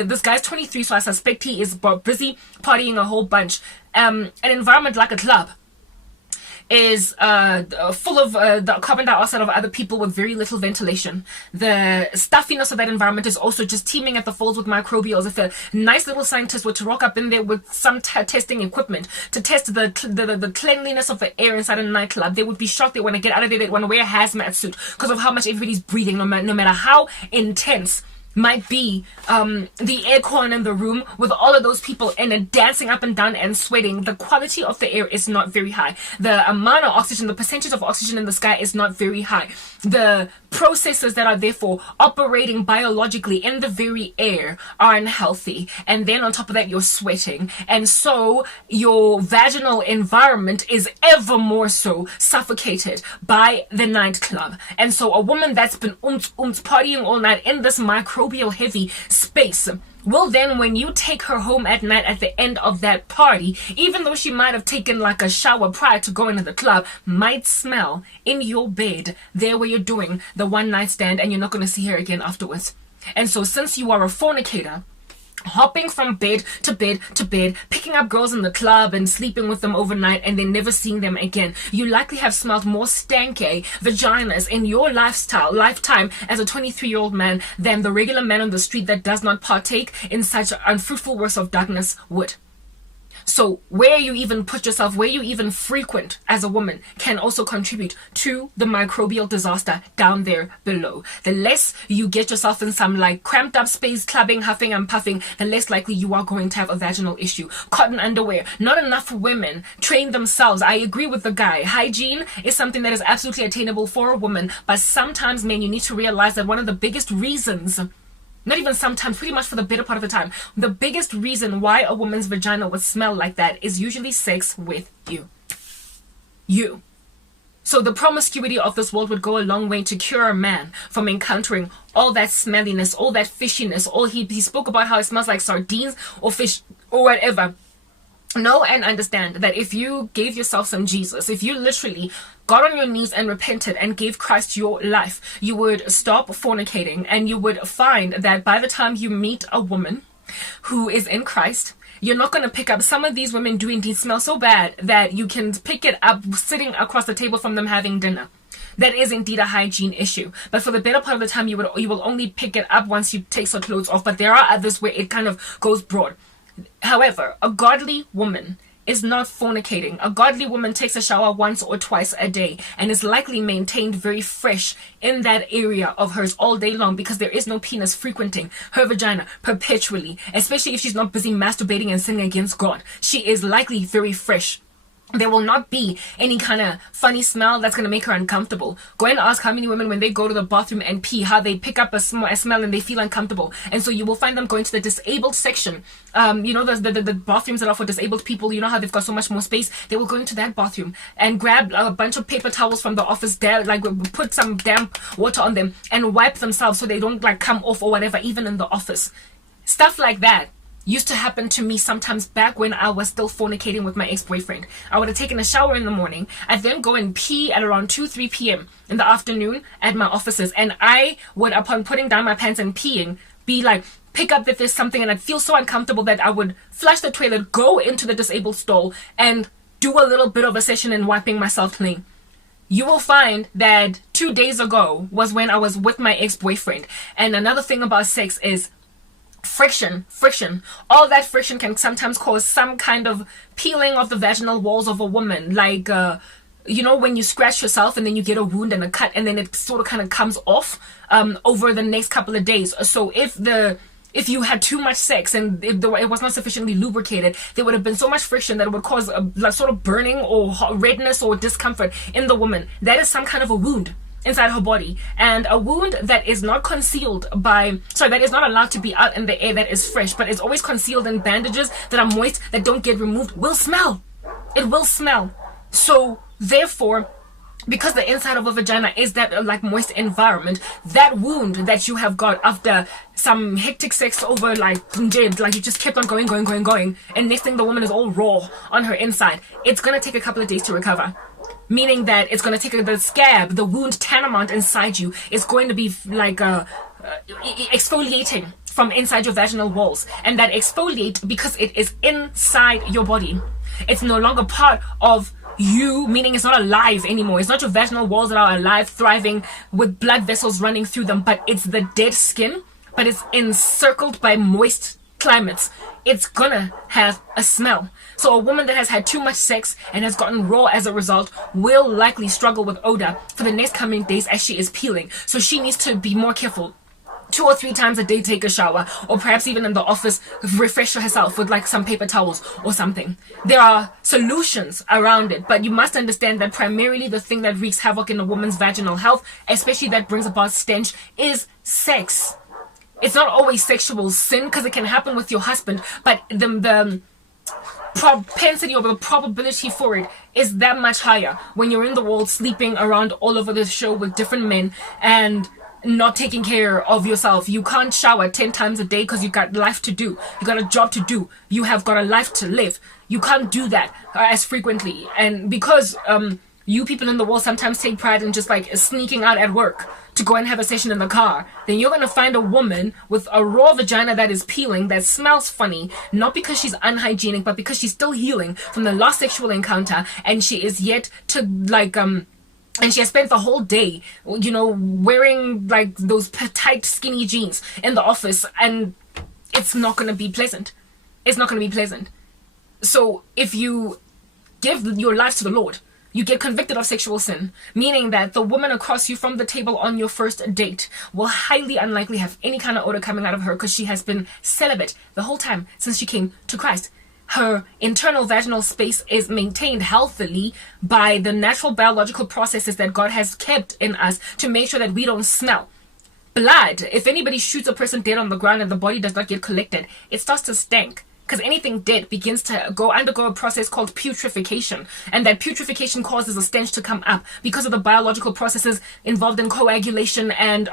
this guy's 23, so I suspect he is busy partying a whole bunch. An environment like a club is full of the carbon dioxide of other people with very little ventilation. The stuffiness of that environment is also just teeming at the folds with microbials. If a nice little scientist were to rock up in there with some testing equipment to test the cleanliness of the air inside a nightclub, they would be shocked. They want to get out of there. They want to wear a hazmat suit because of how much everybody's breathing, no matter how intense might be the aircon in the room with all of those people in it dancing up and down and sweating. The quality of the air is not very high. The amount of oxygen, the percentage of oxygen in the sky is not very high. The processes that are therefore operating biologically in the very air are unhealthy. And then on top of that, you're sweating. And so your vaginal environment is ever more so suffocated by the nightclub. And so a woman that's been partying all night in this microbial heavy space will then, when you take her home at night at the end of that party, even though she might have taken like a shower prior to going to the club, might smell in your bed there where you're doing the one night stand, and you're not going to see her again afterwards. And so since you are a fornicator, hopping from bed to bed to bed, picking up girls in the club and sleeping with them overnight and then never seeing them again, you likely have smelled more stanky vaginas in your lifetime as a 23-year-old man than the regular man on the street that does not partake in such unfruitful works of darkness would. So where you even put yourself, where you even frequent as a woman can also contribute to the microbial disaster down there below. The less you get yourself in some like cramped up space, clubbing, huffing and puffing, the less likely you are going to have a vaginal issue. Cotton underwear. Not enough women train themselves. I agree with the guy. Hygiene is something that is absolutely attainable for a woman, but sometimes, men, you need to realize that one of the biggest reasons, not even sometimes, pretty much for the better part of the time, the biggest reason why a woman's vagina would smell like that is usually sex with you. So the promiscuity of this world would go a long way to cure a man from encountering all that smelliness, all that fishiness, all he spoke about how it smells like sardines or fish or whatever. Know and understand that if you gave yourself some Jesus, if you literally got on your knees and repented and gave Christ your life, you would stop fornicating, and you would find that by the time you meet a woman who is in Christ, you're not going to pick up. Some of these women do indeed smell so bad that you can pick it up sitting across the table from them having dinner. That is indeed a hygiene issue. But for the better part of the time, you will only pick it up once you take your clothes off. But there are others where it kind of goes broad. However, a godly woman is not fornicating. A godly woman takes a shower once or twice a day and is likely maintained very fresh in that area of hers all day long, because there is no penis frequenting her vagina perpetually, especially if she's not busy masturbating and sinning against God. She is likely very fresh. There will not be any kind of funny smell that's going to make her uncomfortable. Go and ask how many women, when they go to the bathroom and pee, how they pick up a smell and they feel uncomfortable. And so you will find them going to the disabled section. The bathrooms that are for disabled people, you know how they've got so much more space. They will go into that bathroom and grab a bunch of paper towels from the office there, like put some damp water on them and wipe themselves so they don't like come off or whatever, even in the office. Stuff like that used to happen to me sometimes back when I was still fornicating with my ex-boyfriend. I would have taken a shower in the morning. I'd then go and pee at around 2-3 p.m. in the afternoon at my offices. And I would, upon putting down my pants and peeing, be like, pick up that there's something, and I'd feel so uncomfortable that I would flush the toilet, go into the disabled stall, and do a little bit of a session in wiping myself clean. You will find that 2 days ago was when I was with my ex-boyfriend. And another thing about sex is friction. All that friction can sometimes cause some kind of peeling of the vaginal walls of a woman, like when you scratch yourself and then you get a wound and a cut, and then it sort of kind of comes off over the next couple of days. So if you had too much sex and it was not sufficiently lubricated, there would have been so much friction that it would cause a sort of burning or redness or discomfort in the woman. That is some kind of a wound inside her body, and a wound that is not concealed by, sorry, that is not allowed to be out in the air, that is fresh, but is always concealed in bandages that are moist, that don't get removed, will smell. It will smell. So therefore, because the inside of a vagina is that like moist environment, that wound that you have got after some hectic sex over like you just kept on going, and next thing the woman is all raw on her inside, it's gonna take a couple of days to recover. Meaning that it's going to take the scab, the wound tanamount inside you is going to be like exfoliating from inside your vaginal walls. And that exfoliate, because it is inside your body, it's no longer part of you, meaning it's not alive anymore. It's not your vaginal walls that are alive, thriving with blood vessels running through them, but it's the dead skin, but it's encircled by moist climates. It's gonna have a smell. So a woman that has had too much sex and has gotten raw as a result will likely struggle with odor for the next coming days as she is peeling. So she needs to be more careful. 2 or 3 times a day take a shower, or perhaps even in the office refresh herself with like some paper towels or something. There are solutions around it, but you must understand that primarily the thing that wreaks havoc in a woman's vaginal health, especially that brings about stench, is sex. It's not always sexual sin, because it can happen with your husband, but the propensity or the probability for it is that much higher when you're in the world sleeping around all over the show with different men and not taking care of yourself. You can't shower 10 times a day because you've got life to do. You got a job to do. You have got a life to live. You can't do that as frequently. And because you people in the world sometimes take pride in just like sneaking out at work to go and have a session in the car, then you're going to find a woman with a raw vagina that is peeling, that smells funny, not because she's unhygienic, but because she's still healing from the last sexual encounter, and she is yet to like and she has spent the whole day, wearing like those tight skinny jeans in the office, and it's not going to be pleasant. It's not going to be pleasant. So if you give your life to the Lord, you get convicted of sexual sin, meaning that the woman across you from the table on your first date will highly unlikely have any kind of odor coming out of her, because she has been celibate the whole time since she came to Christ. Her internal vaginal space is maintained healthily by the natural biological processes that God has kept in us to make sure that we don't smell. Blood, if anybody shoots a person dead on the ground and the body does not get collected, it starts to stink. Because anything dead begins to undergo a process called putrefaction. And that putrefaction causes a stench to come up because of the biological processes involved in coagulation and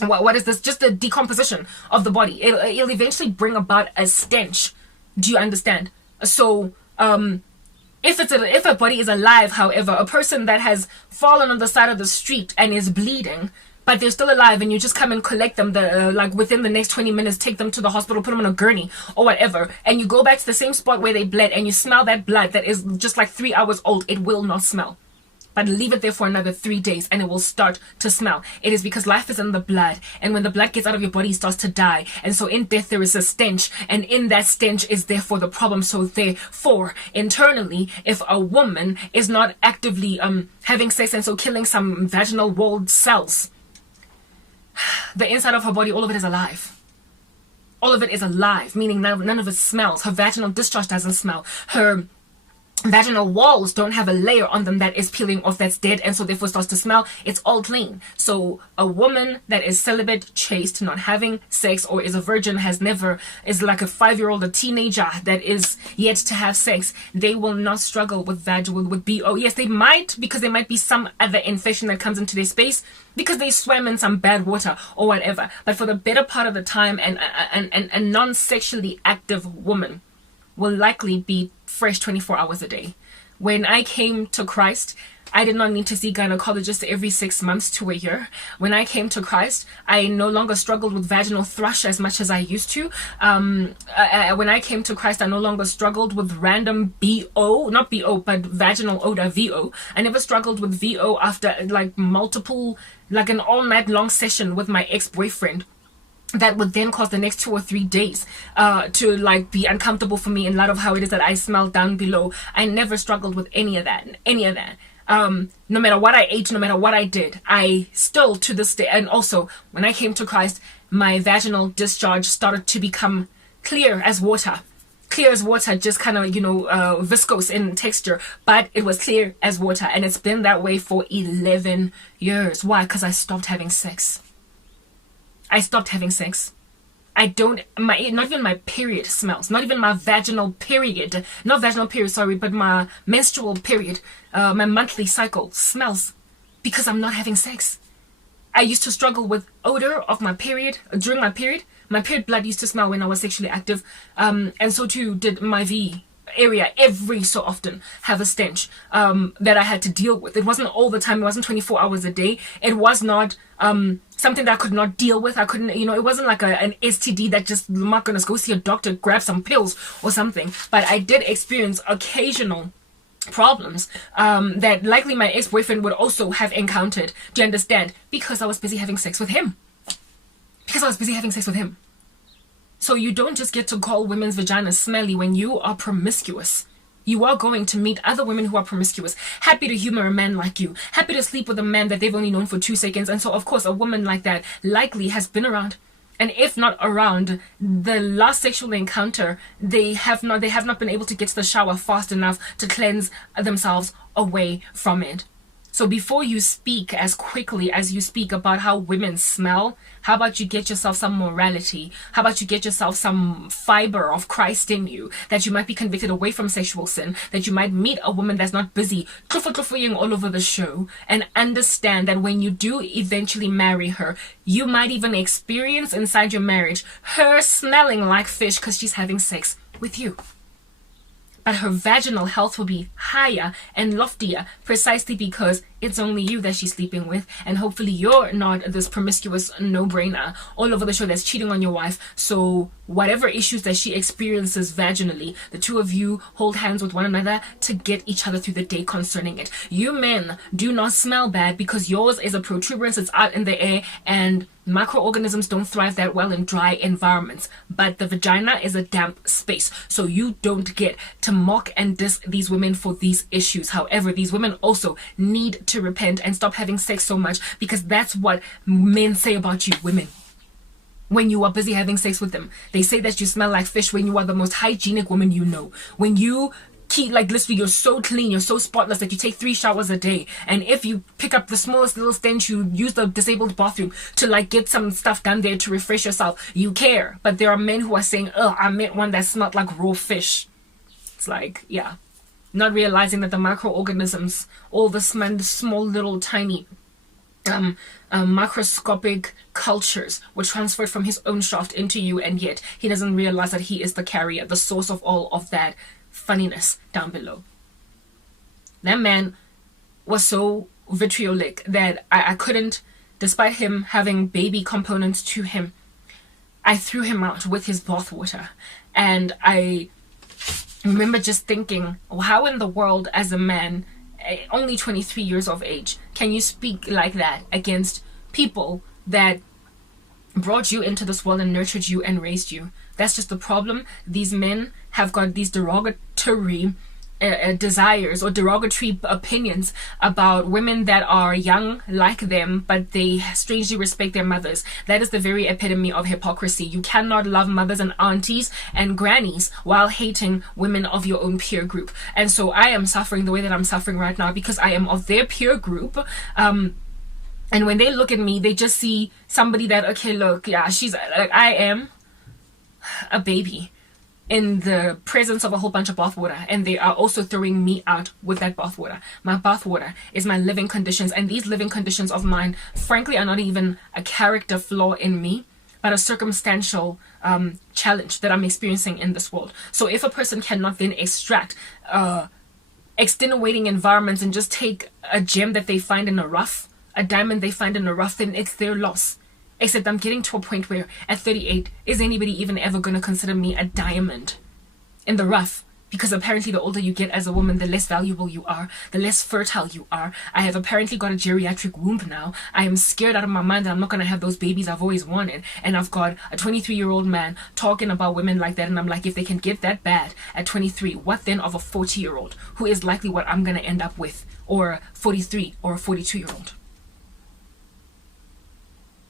what is this? Just the decomposition of the body. It'll eventually bring about a stench. Do you understand? So if a body is alive, however, a person that has fallen on the side of the street and is bleeding, but they're still alive, and you just come and collect them like within the next 20 minutes, take them to the hospital, put them on a gurney or whatever, and you go back to the same spot where they bled, and you smell that blood that is just like 3 hours old, it will not smell. But leave it there for another 3 days and it will start to smell. It is because life is in the blood, and when the blood gets out of your body, it starts to die. And so in death there is a stench, and in that stench is therefore the problem. So therefore, internally, if a woman is not actively having sex and so killing some vaginal walled cells, the inside of her body, all of it is alive. All of it is alive, meaning none of it smells. Her vaginal discharge doesn't smell. Her vaginal walls don't have a layer on them that is peeling off, that's dead, and so therefore starts to smell. It's all clean. So a woman that is celibate, chaste, not having sex, or is a virgin, is like a 5-year-old, a teenager that is yet to have sex, they will not struggle with with BO. Yes, they might, because there might be some other infection that comes into their space because they swam in some bad water or whatever. But for the better part of the time, a non-sexually active woman will likely be fresh 24 hours a day. When I came to Christ, I did not need to see gynecologists every 6 months to a year. When I came to Christ, I no longer struggled with vaginal thrush as much as I used to. When I came to Christ, I no longer struggled with random BO, not BO, but vaginal odor, VO. I never struggled with VO after like an all-night long session with my ex-boyfriend that would then cause the next 2 or 3 days to like be uncomfortable for me in light of how it is that I smell down below. I never struggled with any of that. No matter what I ate, no matter what I did, I still to this day, and also when I came to Christ, my vaginal discharge started to become clear as water. clear as water, just kind of, viscose in texture, but it was clear as water. And it's been that way for 11 years. Why? Because I stopped having sex. I stopped having sex. Not even my period smells. Not even my vaginal period. Not vaginal period, sorry, but my menstrual period, my monthly cycle smells because I'm not having sex. I used to struggle with odor of my period during my period. My period blood used to smell when I was sexually active. And so too did my V area every so often have a stench that I had to deal with. It wasn't all the time. It wasn't 24 hours a day. It was not something that I could not deal with. I couldn't, it wasn't like an STD that just, I'm not going to go see a doctor, grab some pills or something. But I did experience occasional problems that likely my ex-boyfriend would also have encountered. Do you understand? Because I was busy having sex with him. So you don't just get to call women's vaginas smelly when you are promiscuous. You are going to meet other women who are promiscuous, happy to humor a man like you, happy to sleep with a man that they've only known for 2 seconds. And so, of course, a woman like that likely has been around. And if not around, the last sexual encounter, they have not been able to get to the shower fast enough to cleanse themselves away from it. So before you speak as quickly as you speak about how women smell, how about you get yourself some morality? How about you get yourself some fiber of Christ in you, that you might be convicted away from sexual sin, that you might meet a woman that's not busy truffle-truffling all over the show, and understand that when you do eventually marry her, you might even experience inside your marriage her smelling like fish because she's having sex with you. But her vaginal health will be higher and loftier precisely because it's only you that she's sleeping with, and hopefully you're not this promiscuous no-brainer all over the show that's cheating on your wife. So whatever issues that she experiences vaginally, the two of you hold hands with one another to get each other through the day concerning it. You men do not smell bad because yours is a protuberance, it's out in the air, and microorganisms don't thrive that well in dry environments. But the vagina is a damp space, so you don't get to mock and diss these women for these issues. However, these women also need to repent and stop having sex so much, because that's what men say about you women. When you are busy having sex with them, they say that you smell like fish when you are the most hygienic woman you know. When you keep, like, literally, you're so clean, you're so spotless that you take 3 showers a day. And if you pick up the smallest little stench, you use the disabled bathroom to, like, get some stuff done there to refresh yourself. You care. But there are men who are saying, oh, I met one that smelled like raw fish. It's like, yeah. Not realizing that the microorganisms, all the small little tiny microscopic cultures were transferred from his own shaft into you, and yet he doesn't realize that he is the carrier, the source of all of that funniness down below. That man was so vitriolic that I couldn't, despite him having baby components to him, I threw him out with his bathwater. And I remember just thinking, how in the world, as a man, only 23 years of age, can you speak like that against people that brought you into this world and nurtured you and raised you? That's just the problem. These men have got these derogatory desires or derogatory opinions about women that are young like them, but they strangely respect their mothers. That is the very epitome of hypocrisy. You cannot love mothers and aunties and grannies while hating women of your own peer group. And so I am suffering the way that I'm suffering right now because I am of their peer group. And when they look at me, they just see somebody that, okay, look, yeah, she's like, I am a baby in the presence of a whole bunch of bathwater, and they are also throwing me out with that bathwater. My bathwater is my living conditions, and these living conditions of mine, frankly, are not even a character flaw in me, but a circumstantial challenge that I'm experiencing in this world. So if a person cannot then extract extenuating environments and just take a gem that they find in a rough, a diamond they find in a rough, then it's their loss. Except I'm getting to a point where at 38, is anybody even ever going to consider me a diamond in the rough? Because apparently the older you get as a woman, the less valuable you are, the less fertile you are. I have apparently got a geriatric womb now. I am scared out of my mind that I'm not going to have those babies I've always wanted. And I've got a 23-year-old man talking about women like that. And I'm like, if they can get that bad at 23, what then of a 40-year-old who is likely what I'm going to end up with? Or 43 or a 42-year-old?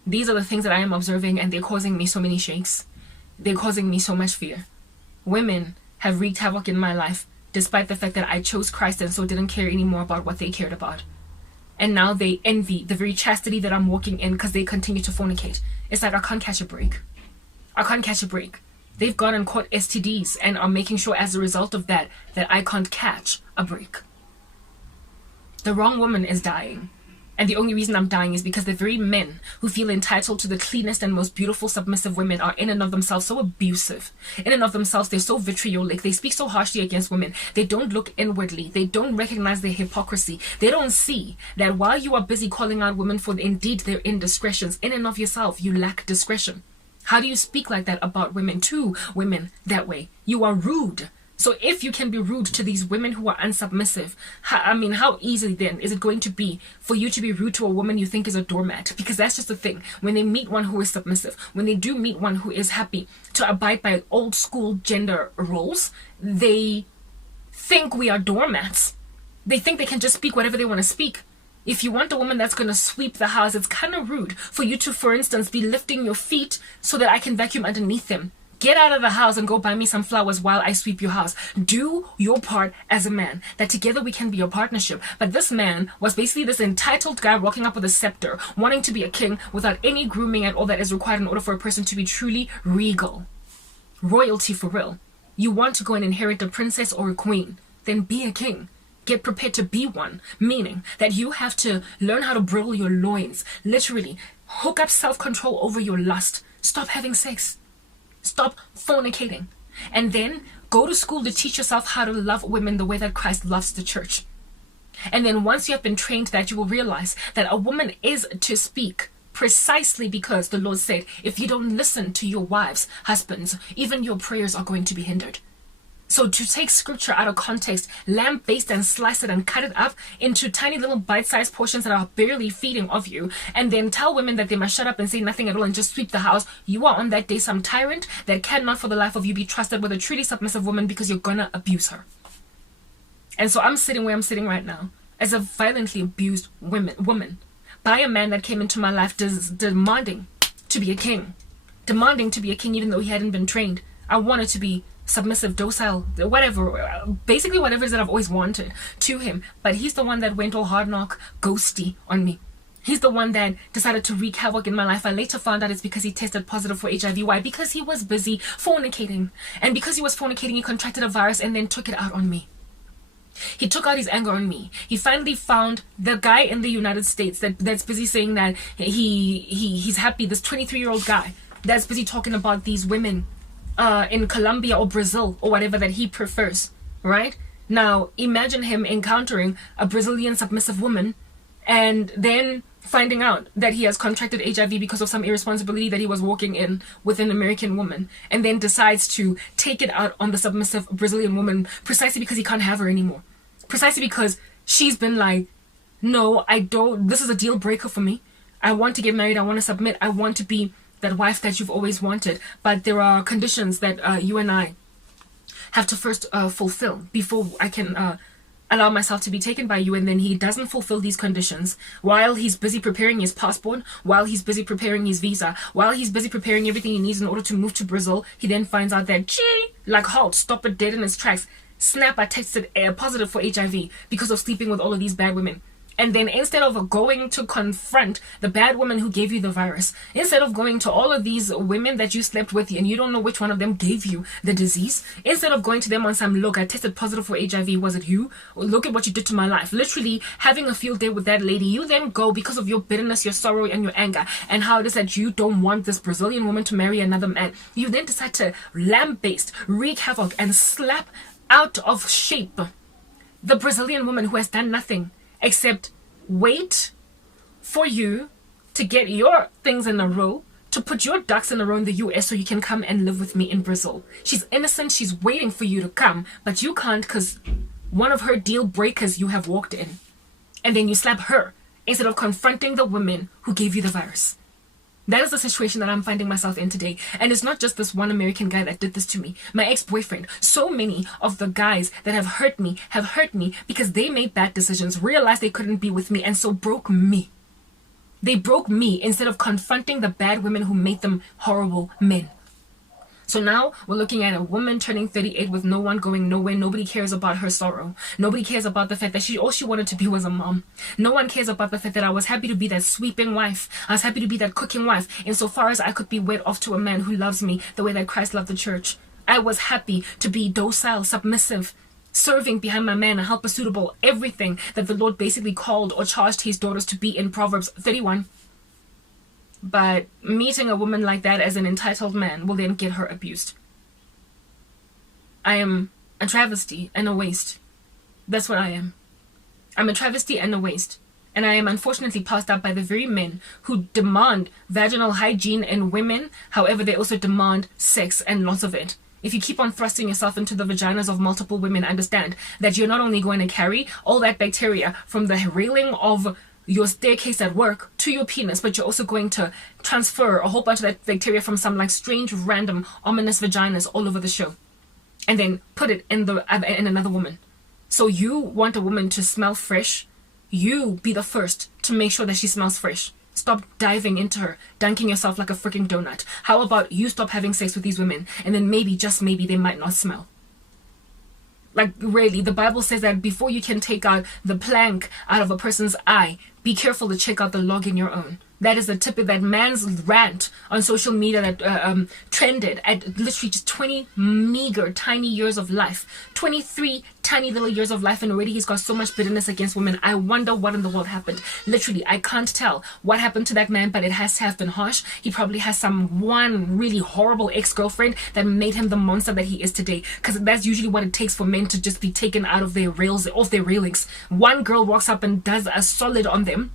These are the things that I am observing, and they're causing me so many shakes. They're causing me so much fear. Women have wreaked havoc in my life, despite the fact that I chose Christ and so didn't care anymore about what they cared about. And now they envy the very chastity that I'm walking in because they continue to fornicate. It's like, I can't catch a break. I can't catch a break. They've gone and caught STDs and are making sure as a result of that I can't catch a break. The wrong woman is dying. And the only reason I'm dying is because the very men who feel entitled to the cleanest and most beautiful submissive women are in and of themselves so abusive. In and of themselves, they're so vitriolic. They speak so harshly against women. They don't look inwardly. They don't recognize their hypocrisy. They don't see that while you are busy calling out women for indeed their indiscretions, in and of yourself, you lack discretion. How do you speak like that about women, to women that way? You are rude. So if you can be rude to these women who are unsubmissive, how easy then is it going to be for you to be rude to a woman you think is a doormat? Because that's just the thing. When they meet one who is submissive, when they do meet one who is happy to abide by old school gender roles, they think we are doormats. They think they can just speak whatever they want to speak. If you want a woman that's going to sweep the house, it's kind of rude for you to, for instance, be lifting your feet so that I can vacuum underneath them. Get out of the house and go buy me some flowers while I sweep your house. Do your part as a man, that together we can be a partnership. But this man was basically this entitled guy rocking up with a scepter, wanting to be a king without any grooming at all that is required in order for a person to be truly regal. Royalty for real. You want to go and inherit a princess or a queen, then be a king. Get prepared to be one, meaning that you have to learn how to bridle your loins. Literally, hook up self-control over your lust. Stop having sex. Stop fornicating. And then go to school to teach yourself how to love women the way that Christ loves the church. And then once you have been trained that, you will realize that a woman is to speak precisely because the Lord said, if you don't listen to your wives, husbands, even your prayers are going to be hindered. So to take scripture out of context, lamb-based and slice it and cut it up into tiny little bite-sized portions that are barely feeding of you, and then tell women that they must shut up and say nothing at all and just sweep the house, you are on that day some tyrant that cannot for the life of you be trusted with a truly submissive woman because you're gonna abuse her. And so I'm sitting where I'm sitting right now as a violently abused woman by a man that came into my life demanding to be a king. Demanding to be a king even though he hadn't been trained. I wanted to be submissive, docile, whatever, basically whatever it is that I've always wanted to him. But he's the one that went all hard knock, ghosty on me. He's the one that decided to wreak havoc in my life. I later found out it's because he tested positive for HIV. Why? Because he was busy fornicating. And because he was fornicating, he contracted a virus and then took it out on me. He took out his anger on me. He finally found the guy in the United States that's busy saying that he's happy, this 23-year-old guy that's busy talking about these women in Colombia or Brazil or whatever that he prefers, right? Now, imagine him encountering a Brazilian submissive woman and then finding out that he has contracted HIV because of some irresponsibility that he was walking in with an American woman, and then decides to take it out on the submissive Brazilian woman precisely because he can't have her anymore. Precisely because she's been like, no, I don't, this is a deal breaker for me. I want to get married, I want to submit, I want to be that wife that you've always wanted, but there are conditions that you and I have to first fulfill before I can allow myself to be taken by you. And then he doesn't fulfill these conditions while he's busy preparing his passport, while he's busy preparing his visa, while he's busy preparing everything he needs in order to move to Brazil. He then finds out that, like, halt, stop it dead in its tracks. Snap, I tested positive for HIV because of sleeping with all of these bad women. And then instead of going to confront the bad woman who gave you the virus, instead of going to all of these women that you slept with and you don't know which one of them gave you the disease, instead of going to them on some, look, I tested positive for HIV, was it you? Look at what you did to my life. Literally having a field day with that lady, you then go because of your bitterness, your sorrow, and your anger, and how it is that you don't want this Brazilian woman to marry another man. You then decide to lamb-based, wreak havoc, and slap out of shape the Brazilian woman who has done nothing except wait for you to get your things in a row, to put your ducks in a row in the US so you can come and live with me in Brazil. She's innocent, she's waiting for you to come, but you can't because one of her deal breakers you have walked in. And then you slap her instead of confronting the women who gave you the virus. That is the situation that I'm finding myself in today. And it's not just this one American guy that did this to me. My ex-boyfriend. So many of the guys that have hurt me because they made bad decisions, realized they couldn't be with me, and so broke me. They broke me instead of confronting the bad women who made them horrible men. So now we're looking at a woman turning 38 with no one, going nowhere. Nobody cares about her sorrow. Nobody cares about the fact that all she wanted to be was a mom. No one cares about the fact that I was happy to be that sweeping wife. I was happy to be that cooking wife, insofar as I could be wed off to a man who loves me the way that Christ loved the church. I was happy to be docile, submissive, serving behind my man, a helper suitable, everything that the Lord basically called or charged his daughters to be in Proverbs 31. But meeting a woman like that as an entitled man will then get her abused. I am a travesty and a waste. That's what I am. I'm a travesty and a waste. And I am unfortunately passed up by the very men who demand vaginal hygiene in women. However, they also demand sex and lots of it. If you keep on thrusting yourself into the vaginas of multiple women, understand that you're not only going to carry all that bacteria from the railing of your staircase at work to your penis, but you're also going to transfer a whole bunch of that bacteria from some like strange, random, ominous vaginas all over the show, and then put it in another woman. So you want a woman to smell fresh? You be the first to make sure that she smells fresh. Stop diving into her, dunking yourself like a freaking donut. How about you stop having sex with these women, and then maybe, just maybe, they might not smell? Like, really, the Bible says that before you can take out the plank out of a person's eye, be careful to check out the log in your own. That is the tip of that man's rant on social media that trended at literally just 20 meager, tiny years of life. 23 tiny little years of life, and already he's got so much bitterness against women. I wonder what in the world happened. Literally, I can't tell what happened to that man, but it has to have been harsh. He probably has one really horrible ex-girlfriend that made him the monster that he is today, because that's usually what it takes for men to just be taken out of their rails, off their railings. One girl walks up and does a solid on them,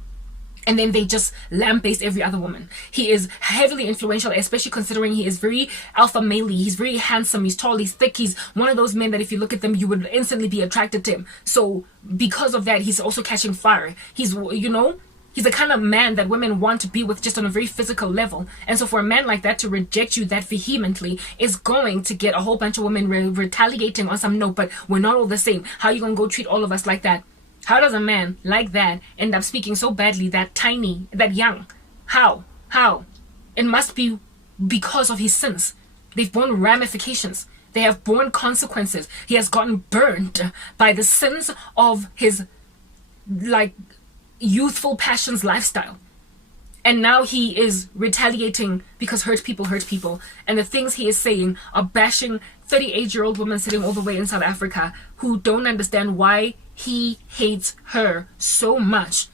and then they just lambaste every other woman. He is heavily influential, especially considering he is very alpha male. He's very handsome. He's tall. He's thick. He's one of those men that if you look at them, you would instantly be attracted to him. So because of that, he's also catching fire. He's the kind of man that women want to be with just on a very physical level. And so for a man like that to reject you that vehemently is going to get a whole bunch of women retaliating on some note. But we're not all the same. How are you going to go treat all of us like that? How does a man like that end up speaking so badly, that tiny, that young? How? It must be because of his sins. They've borne ramifications. They have borne consequences. He has gotten burned by the sins of his, youthful passions lifestyle. And now he is retaliating because hurt people. And the things he is saying are bashing 38-year-old women sitting all the way in South Africa who don't understand why he hates her so much.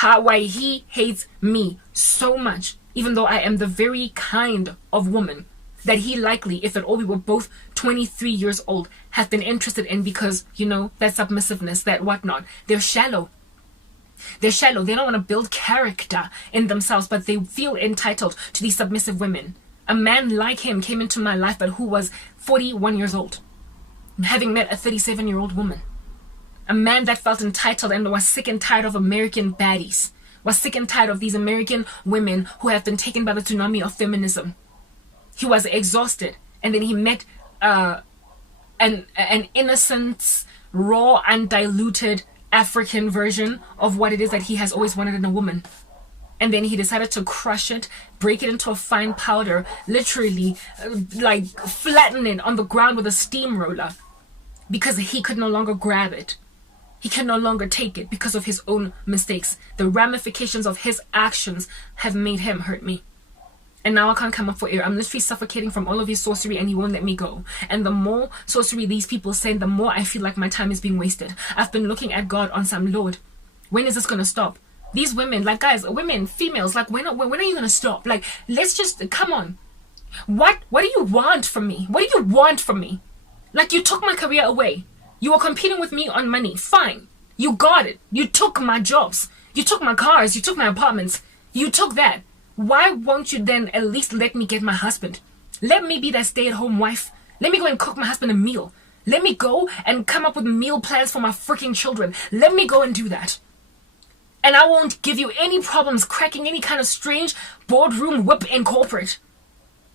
Why he hates me so much, even though I am the very kind of woman that he likely, if at all we were both 23 years old, have been interested in because, that submissiveness, that whatnot. They're shallow. They don't want to build character in themselves, but they feel entitled to these submissive women. A man like him came into my life, but who was 41 years old, having met a 37-year-old woman. A man that felt entitled and was sick and tired of American baddies, was sick and tired of these American women who have been taken by the tsunami of feminism. He was exhausted, and then he met an innocent, raw, undiluted African version of what it is that he has always wanted in a woman. And then he decided to crush it, break it into a fine powder, literally flatten it on the ground with a steamroller, because he could no longer grab it. He can no longer take it because of his own mistakes. The ramifications of his actions have made him hurt me. And now I can't come up for air. I'm literally suffocating from all of his sorcery, and he won't let me go. And the more sorcery these people send, the more I feel like my time is being wasted. I've been looking at God on some, Lord, when is this going to stop? These women, guys, women, females, when are you going to stop? Let's just, come on. What do you want from me? What do you want from me? You took my career away. You were competing with me on money. Fine. You got it. You took my jobs. You took my cars. You took my apartments. You took that. Why won't you then at least let me get my husband? Let me be that stay-at-home wife. Let me go and cook my husband a meal. Let me go and come up with meal plans for my freaking children. Let me go and do that. And I won't give you any problems cracking any kind of strange boardroom whip in corporate.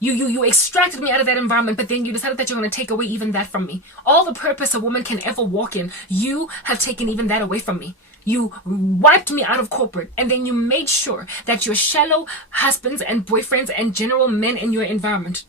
You extracted me out of that environment, but then you decided that you're going to take away even that from me. All the purpose a woman can ever walk in, you have taken even that away from me. You wiped me out of corporate, and then you made sure that your shallow husbands and boyfriends and general men in your environment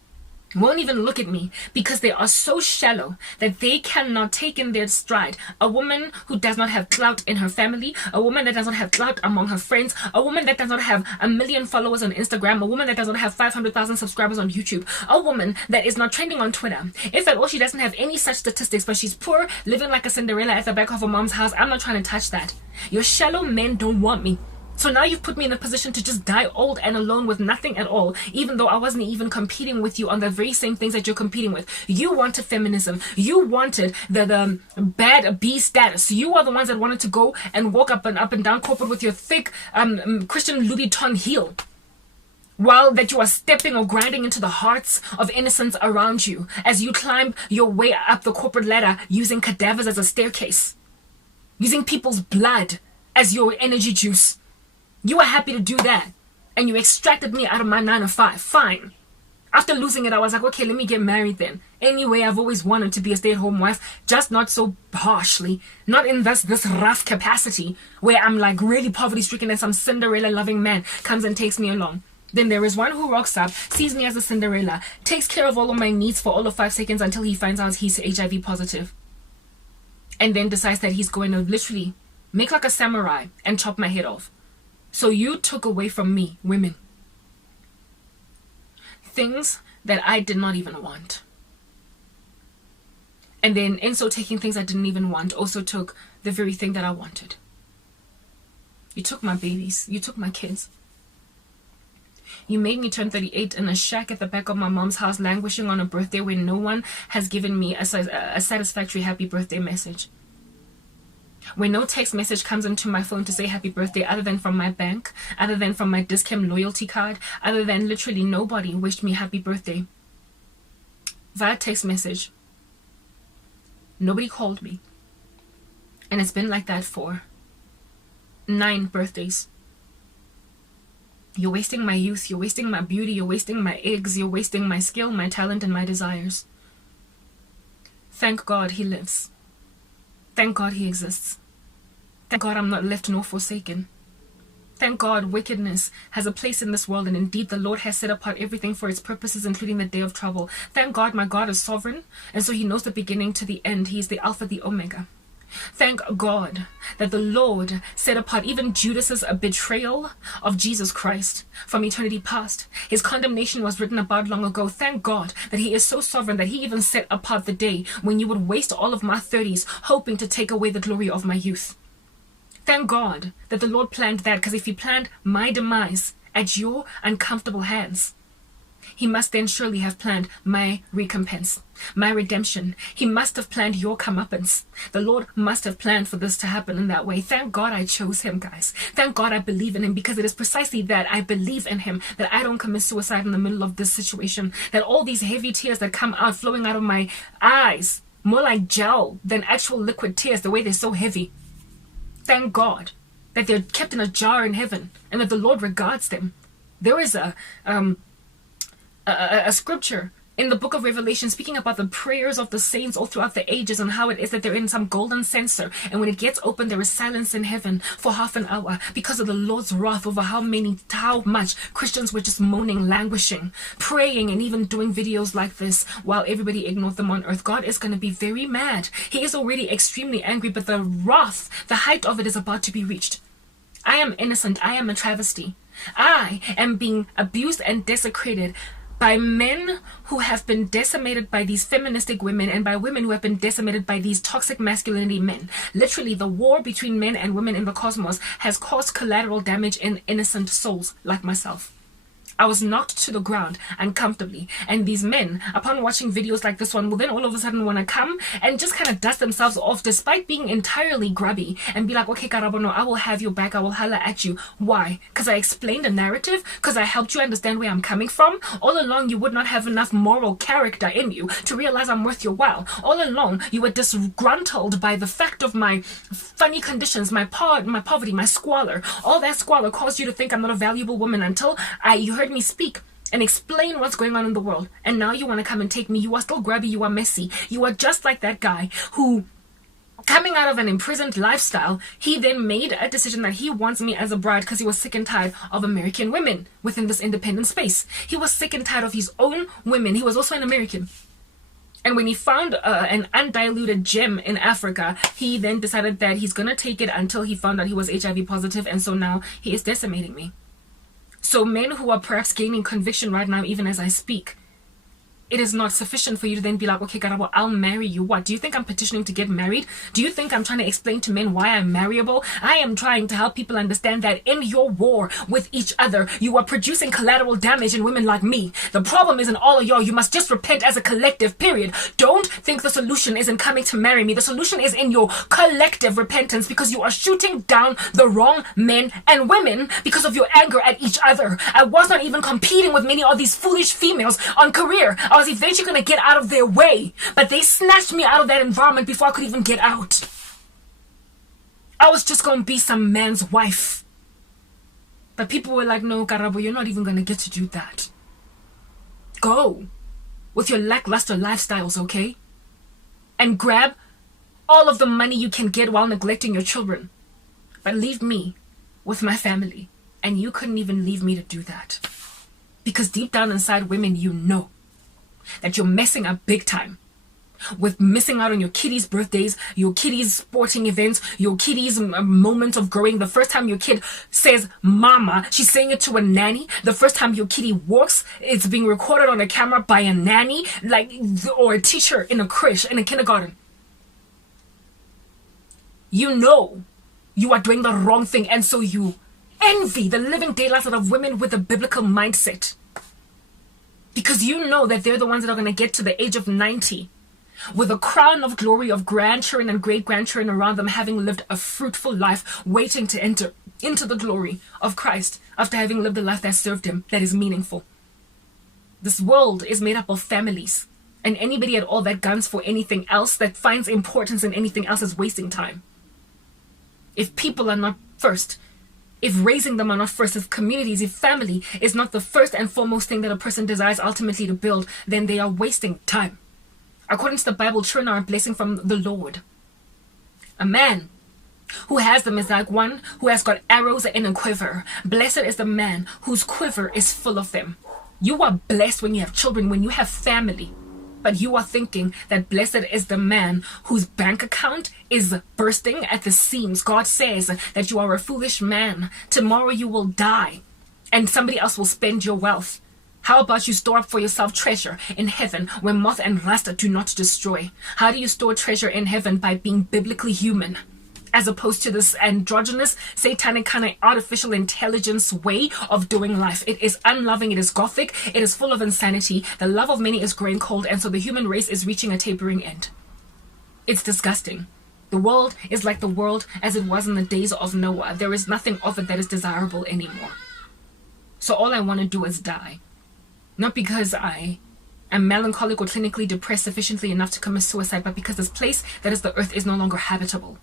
won't even look at me because they are so shallow that they cannot take in their stride a woman who does not have clout in her family, a woman that does not have clout among her friends, a woman that does not have 1 million followers on Instagram, a woman that does not have 500,000 subscribers on YouTube, a woman that is not trending on Twitter. If at all she doesn't have any such statistics, but she's poor, living like a Cinderella at the back of her mom's house, I'm not trying to touch that. Your shallow men don't want me. So now you've put me in a position to just die old and alone with nothing at all, even though I wasn't even competing with you on the very same things that you're competing with. You wanted feminism. You wanted the bad B status. You are the ones that wanted to go and walk up and down corporate with your thick Christian Louboutin heel, while that you are stepping or grinding into the hearts of innocents around you as you climb your way up the corporate ladder using cadavers as a staircase, using people's blood as your energy juice. You were happy to do that, and you extracted me out of my 9 to 5. Fine. After losing it, I was like, okay, let me get married then. Anyway, I've always wanted to be a stay-at-home wife, just not so harshly, not in this rough capacity where I'm like really poverty-stricken and some Cinderella-loving man comes and takes me along. Then there is one who rocks up, sees me as a Cinderella, takes care of all of my needs for all of 5 seconds until he finds out he's HIV positive, and then decides that he's going to literally make like a samurai and chop my head off. So you took away from me, women, things that I did not even want. And then in so taking things I didn't even want, also took the very thing that I wanted. You took my babies. You took my kids. You made me turn 38 in a shack at the back of my mom's house, languishing on a birthday where no one has given me a satisfactory happy birthday message. When no text message comes into my phone to say happy birthday, other than from my bank, other than from my Discount loyalty card, other than literally nobody wished me happy birthday via text message. Nobody called me. And it's been like that for 9 birthdays. You're wasting my youth, you're wasting my beauty, you're wasting my eggs, you're wasting my skill, my talent, and my desires. Thank God he lives. Thank God he exists. Thank God I'm not left nor forsaken. Thank God wickedness has a place in this world, and indeed the Lord has set apart everything for its purposes, including the day of trouble. Thank God my God is sovereign, and so he knows the beginning to the end. He is the Alpha, the Omega. Thank God that the Lord set apart even Judas's betrayal of Jesus Christ from eternity past. His condemnation was written about long ago. Thank God that he is so sovereign that he even set apart the day when you would waste all of my 30s hoping to take away the glory of my youth. Thank God that the Lord planned that, because if he planned my demise at your uncomfortable hands, he must then surely have planned my recompense, my redemption. He must have planned your comeuppance. The Lord must have planned for this to happen in that way. Thank God I chose him, guys. Thank God I believe in him, because it is precisely that I believe in him that I don't commit suicide in the middle of this situation. That all these heavy tears that come out, flowing out of my eyes, more like gel than actual liquid tears, the way they're so heavy. Thank God that they're kept in a jar in heaven and that the Lord regards them. There is a scripture in the book of Revelation speaking about the prayers of the saints all throughout the ages, and how it is that they're in some golden censer, and when it gets open there is silence in heaven for half an hour because of the Lord's wrath over how much Christians were just moaning, languishing, praying, and even doing videos like this while everybody ignored them on earth. God is going to be very mad. He is already extremely angry, but the wrath, the height of it, is about to be reached. I am innocent. I am a travesty. I am being abused and desecrated by men who have been decimated by these feministic women, and by women who have been decimated by these toxic masculinity men. Literally, the war between men and women in the cosmos has caused collateral damage in innocent souls like myself. I was knocked to the ground uncomfortably, and these men, upon watching videos like this one, will then all of a sudden want to come and just kind of dust themselves off despite being entirely grubby and be like, okay, Karabono, I will have your back, I will holla at you. Why? Because I explained a narrative? Because I helped you understand where I'm coming from? All along you would not have enough moral character in you to realize I'm worth your while. All along you were disgruntled by the fact of my funny conditions, my poverty, my squalor. All that squalor caused you to think I'm not a valuable woman until you heard me speak and explain what's going on in the world, and now you want to come and take me. You are still grubby, you are messy, you are just like that guy who Coming out of an imprisoned lifestyle, he then made a decision that he wants me as a bride because he was sick and tired of American women within this independent space. He was sick and tired of his own women. He was also an American. And when he found an undiluted gem in Africa, he then decided that he's going to take it until he found out he was HIV positive. And so now he is decimating me. So men who are perhaps gaining conviction right now, even as I speak, it is not sufficient for you to then be like, okay, Karabo, I'll marry you. What? Do you think I'm petitioning to get married? Do you think I'm trying to explain to men why I'm marryable? I am trying to help people understand that in your war with each other, you are producing collateral damage in women like me. The problem isn't all of y'all. You must just repent as a collective, period. Don't think the solution is in coming to marry me. The solution is in your collective repentance, because you are shooting down the wrong men and women because of your anger at each other. I was not even competing with many of these foolish females on career. I was eventually going to get out of their way, but they snatched me out of that environment before I could even get out. I was just going to be some man's wife. But people were like, no, Karabo, you're not even going to get to do that. Go with your lackluster lifestyles, okay? And grab all of the money you can get while neglecting your children. But leave me with my family. And you couldn't even leave me to do that. Because deep down inside, women, you know that you're messing up big time with missing out on your kiddies' birthdays, your kiddies' sporting events, your kiddies' moments of growing. The first time your kid says mama, she's saying it to a nanny. The first time your kiddie walks, it's being recorded on a camera by a nanny, or a teacher in a creche, in a kindergarten. You know you are doing the wrong thing, and so you envy the living daylights out of women with a biblical mindset. Because you know that they're the ones that are going to get to the age of 90 with a crown of glory of grandchildren and great-grandchildren around them, having lived a fruitful life, waiting to enter into the glory of Christ after having lived a life that served him, that is meaningful. This world is made up of families, and anybody at all that guns for anything else, that finds importance in anything else, is wasting time. If people are not first, if raising them are not first, if communities, if family is not the first and foremost thing that a person desires ultimately to build, then they are wasting time. According to the Bible, children are a blessing from the Lord. A man who has them is like one who has got arrows in a quiver. Blessed is the man whose quiver is full of them. You are blessed when you have children, when you have family. But you are thinking that blessed is the man whose bank account is bursting at the seams. God says that you are a foolish man. Tomorrow you will die, and somebody else will spend your wealth. How about you store up for yourself treasure in heaven where moth and rust do not destroy? How do you store treasure in heaven? By being biblically human, as opposed to this androgynous, satanic kind of artificial intelligence way of doing life. It is unloving, it is gothic, it is full of insanity. The love of many is growing cold, and so the human race is reaching a tapering end. It's disgusting. The world is like the world as it was in the days of Noah. There is nothing of it that is desirable anymore. So all I want to do is die. Not because I am melancholic or clinically depressed sufficiently enough to commit suicide, but because this place that is the earth is no longer habitable.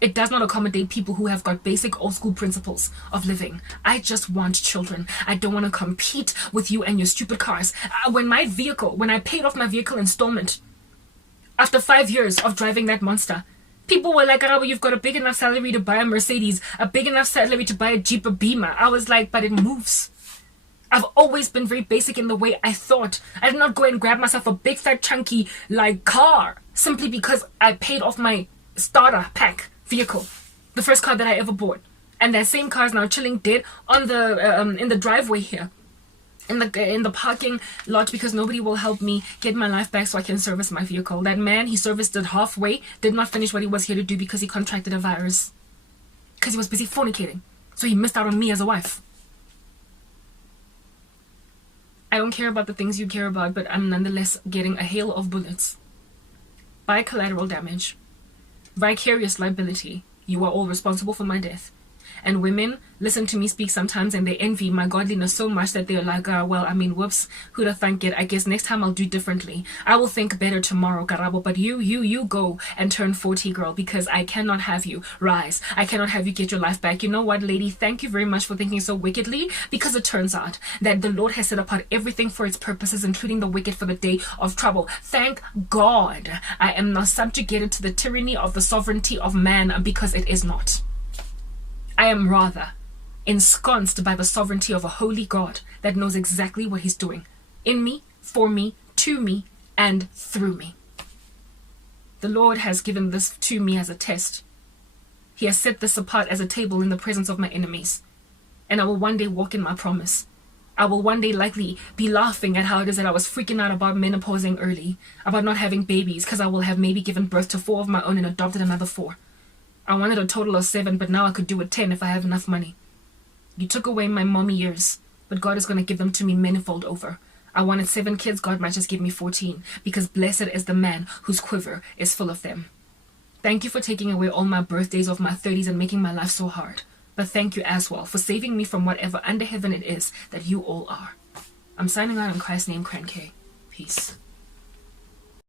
It does not accommodate people who have got basic old school principles of living. I just want children. I don't want to compete with you and your stupid cars. When I paid off my vehicle installment, after 5 years of driving that monster, people were like, "Arabo, you've got a big enough salary to buy a Mercedes, a big enough salary to buy a Jeep, a Beamer." I was like, but it moves. I've always been very basic in the way I thought. I did not go and grab myself a big fat chunky car simply because I paid off my starter pack vehicle, the first car that I ever bought, and that same car is now chilling dead on the in the driveway here, in the parking lot, because nobody will help me get my life back so I can service my vehicle. That man, he serviced it halfway, did not finish what he was here to do because he contracted a virus, because he was busy fornicating, so he missed out on me as a wife. I don't care about the things you care about, but I'm nonetheless getting a hail of bullets. By collateral damage, vicarious liability, you are all responsible for my death. And women listen to me speak sometimes and they envy my godliness so much that they're like, well, I mean, whoops, who'd have thunk it? I guess next time I'll do differently. I will think better tomorrow, Karabo. But you go and turn 40, girl, because I cannot have you rise. I cannot have you get your life back. You know what, lady? Thank you very much for thinking so wickedly, because it turns out that the Lord has set apart everything for its purposes, including the wicked for the day of trouble. Thank God I am not subjugated to the tyranny of the sovereignty of man, because it is not. I am rather ensconced by the sovereignty of a holy God that knows exactly what he's doing in me, for me, to me, and through me. The Lord has given this to me as a test. He has set this apart as a table in the presence of my enemies. And I will one day walk in my promise. I will one day likely be laughing at how it is that I was freaking out about menopausing early, about not having babies, because I will have maybe given birth to 4 of my own and adopted another 4. I wanted a total of 7, but now I could do with 10 if I have enough money. You took away my mommy years, but God is going to give them to me manifold over. I wanted 7 kids, God might just give me 14, because blessed is the man whose quiver is full of them. Thank you for taking away all my birthdays of my 30s and making my life so hard. But thank you as well for saving me from whatever under heaven it is that you all are. I'm signing out in Christ's name, Tranquil. Peace.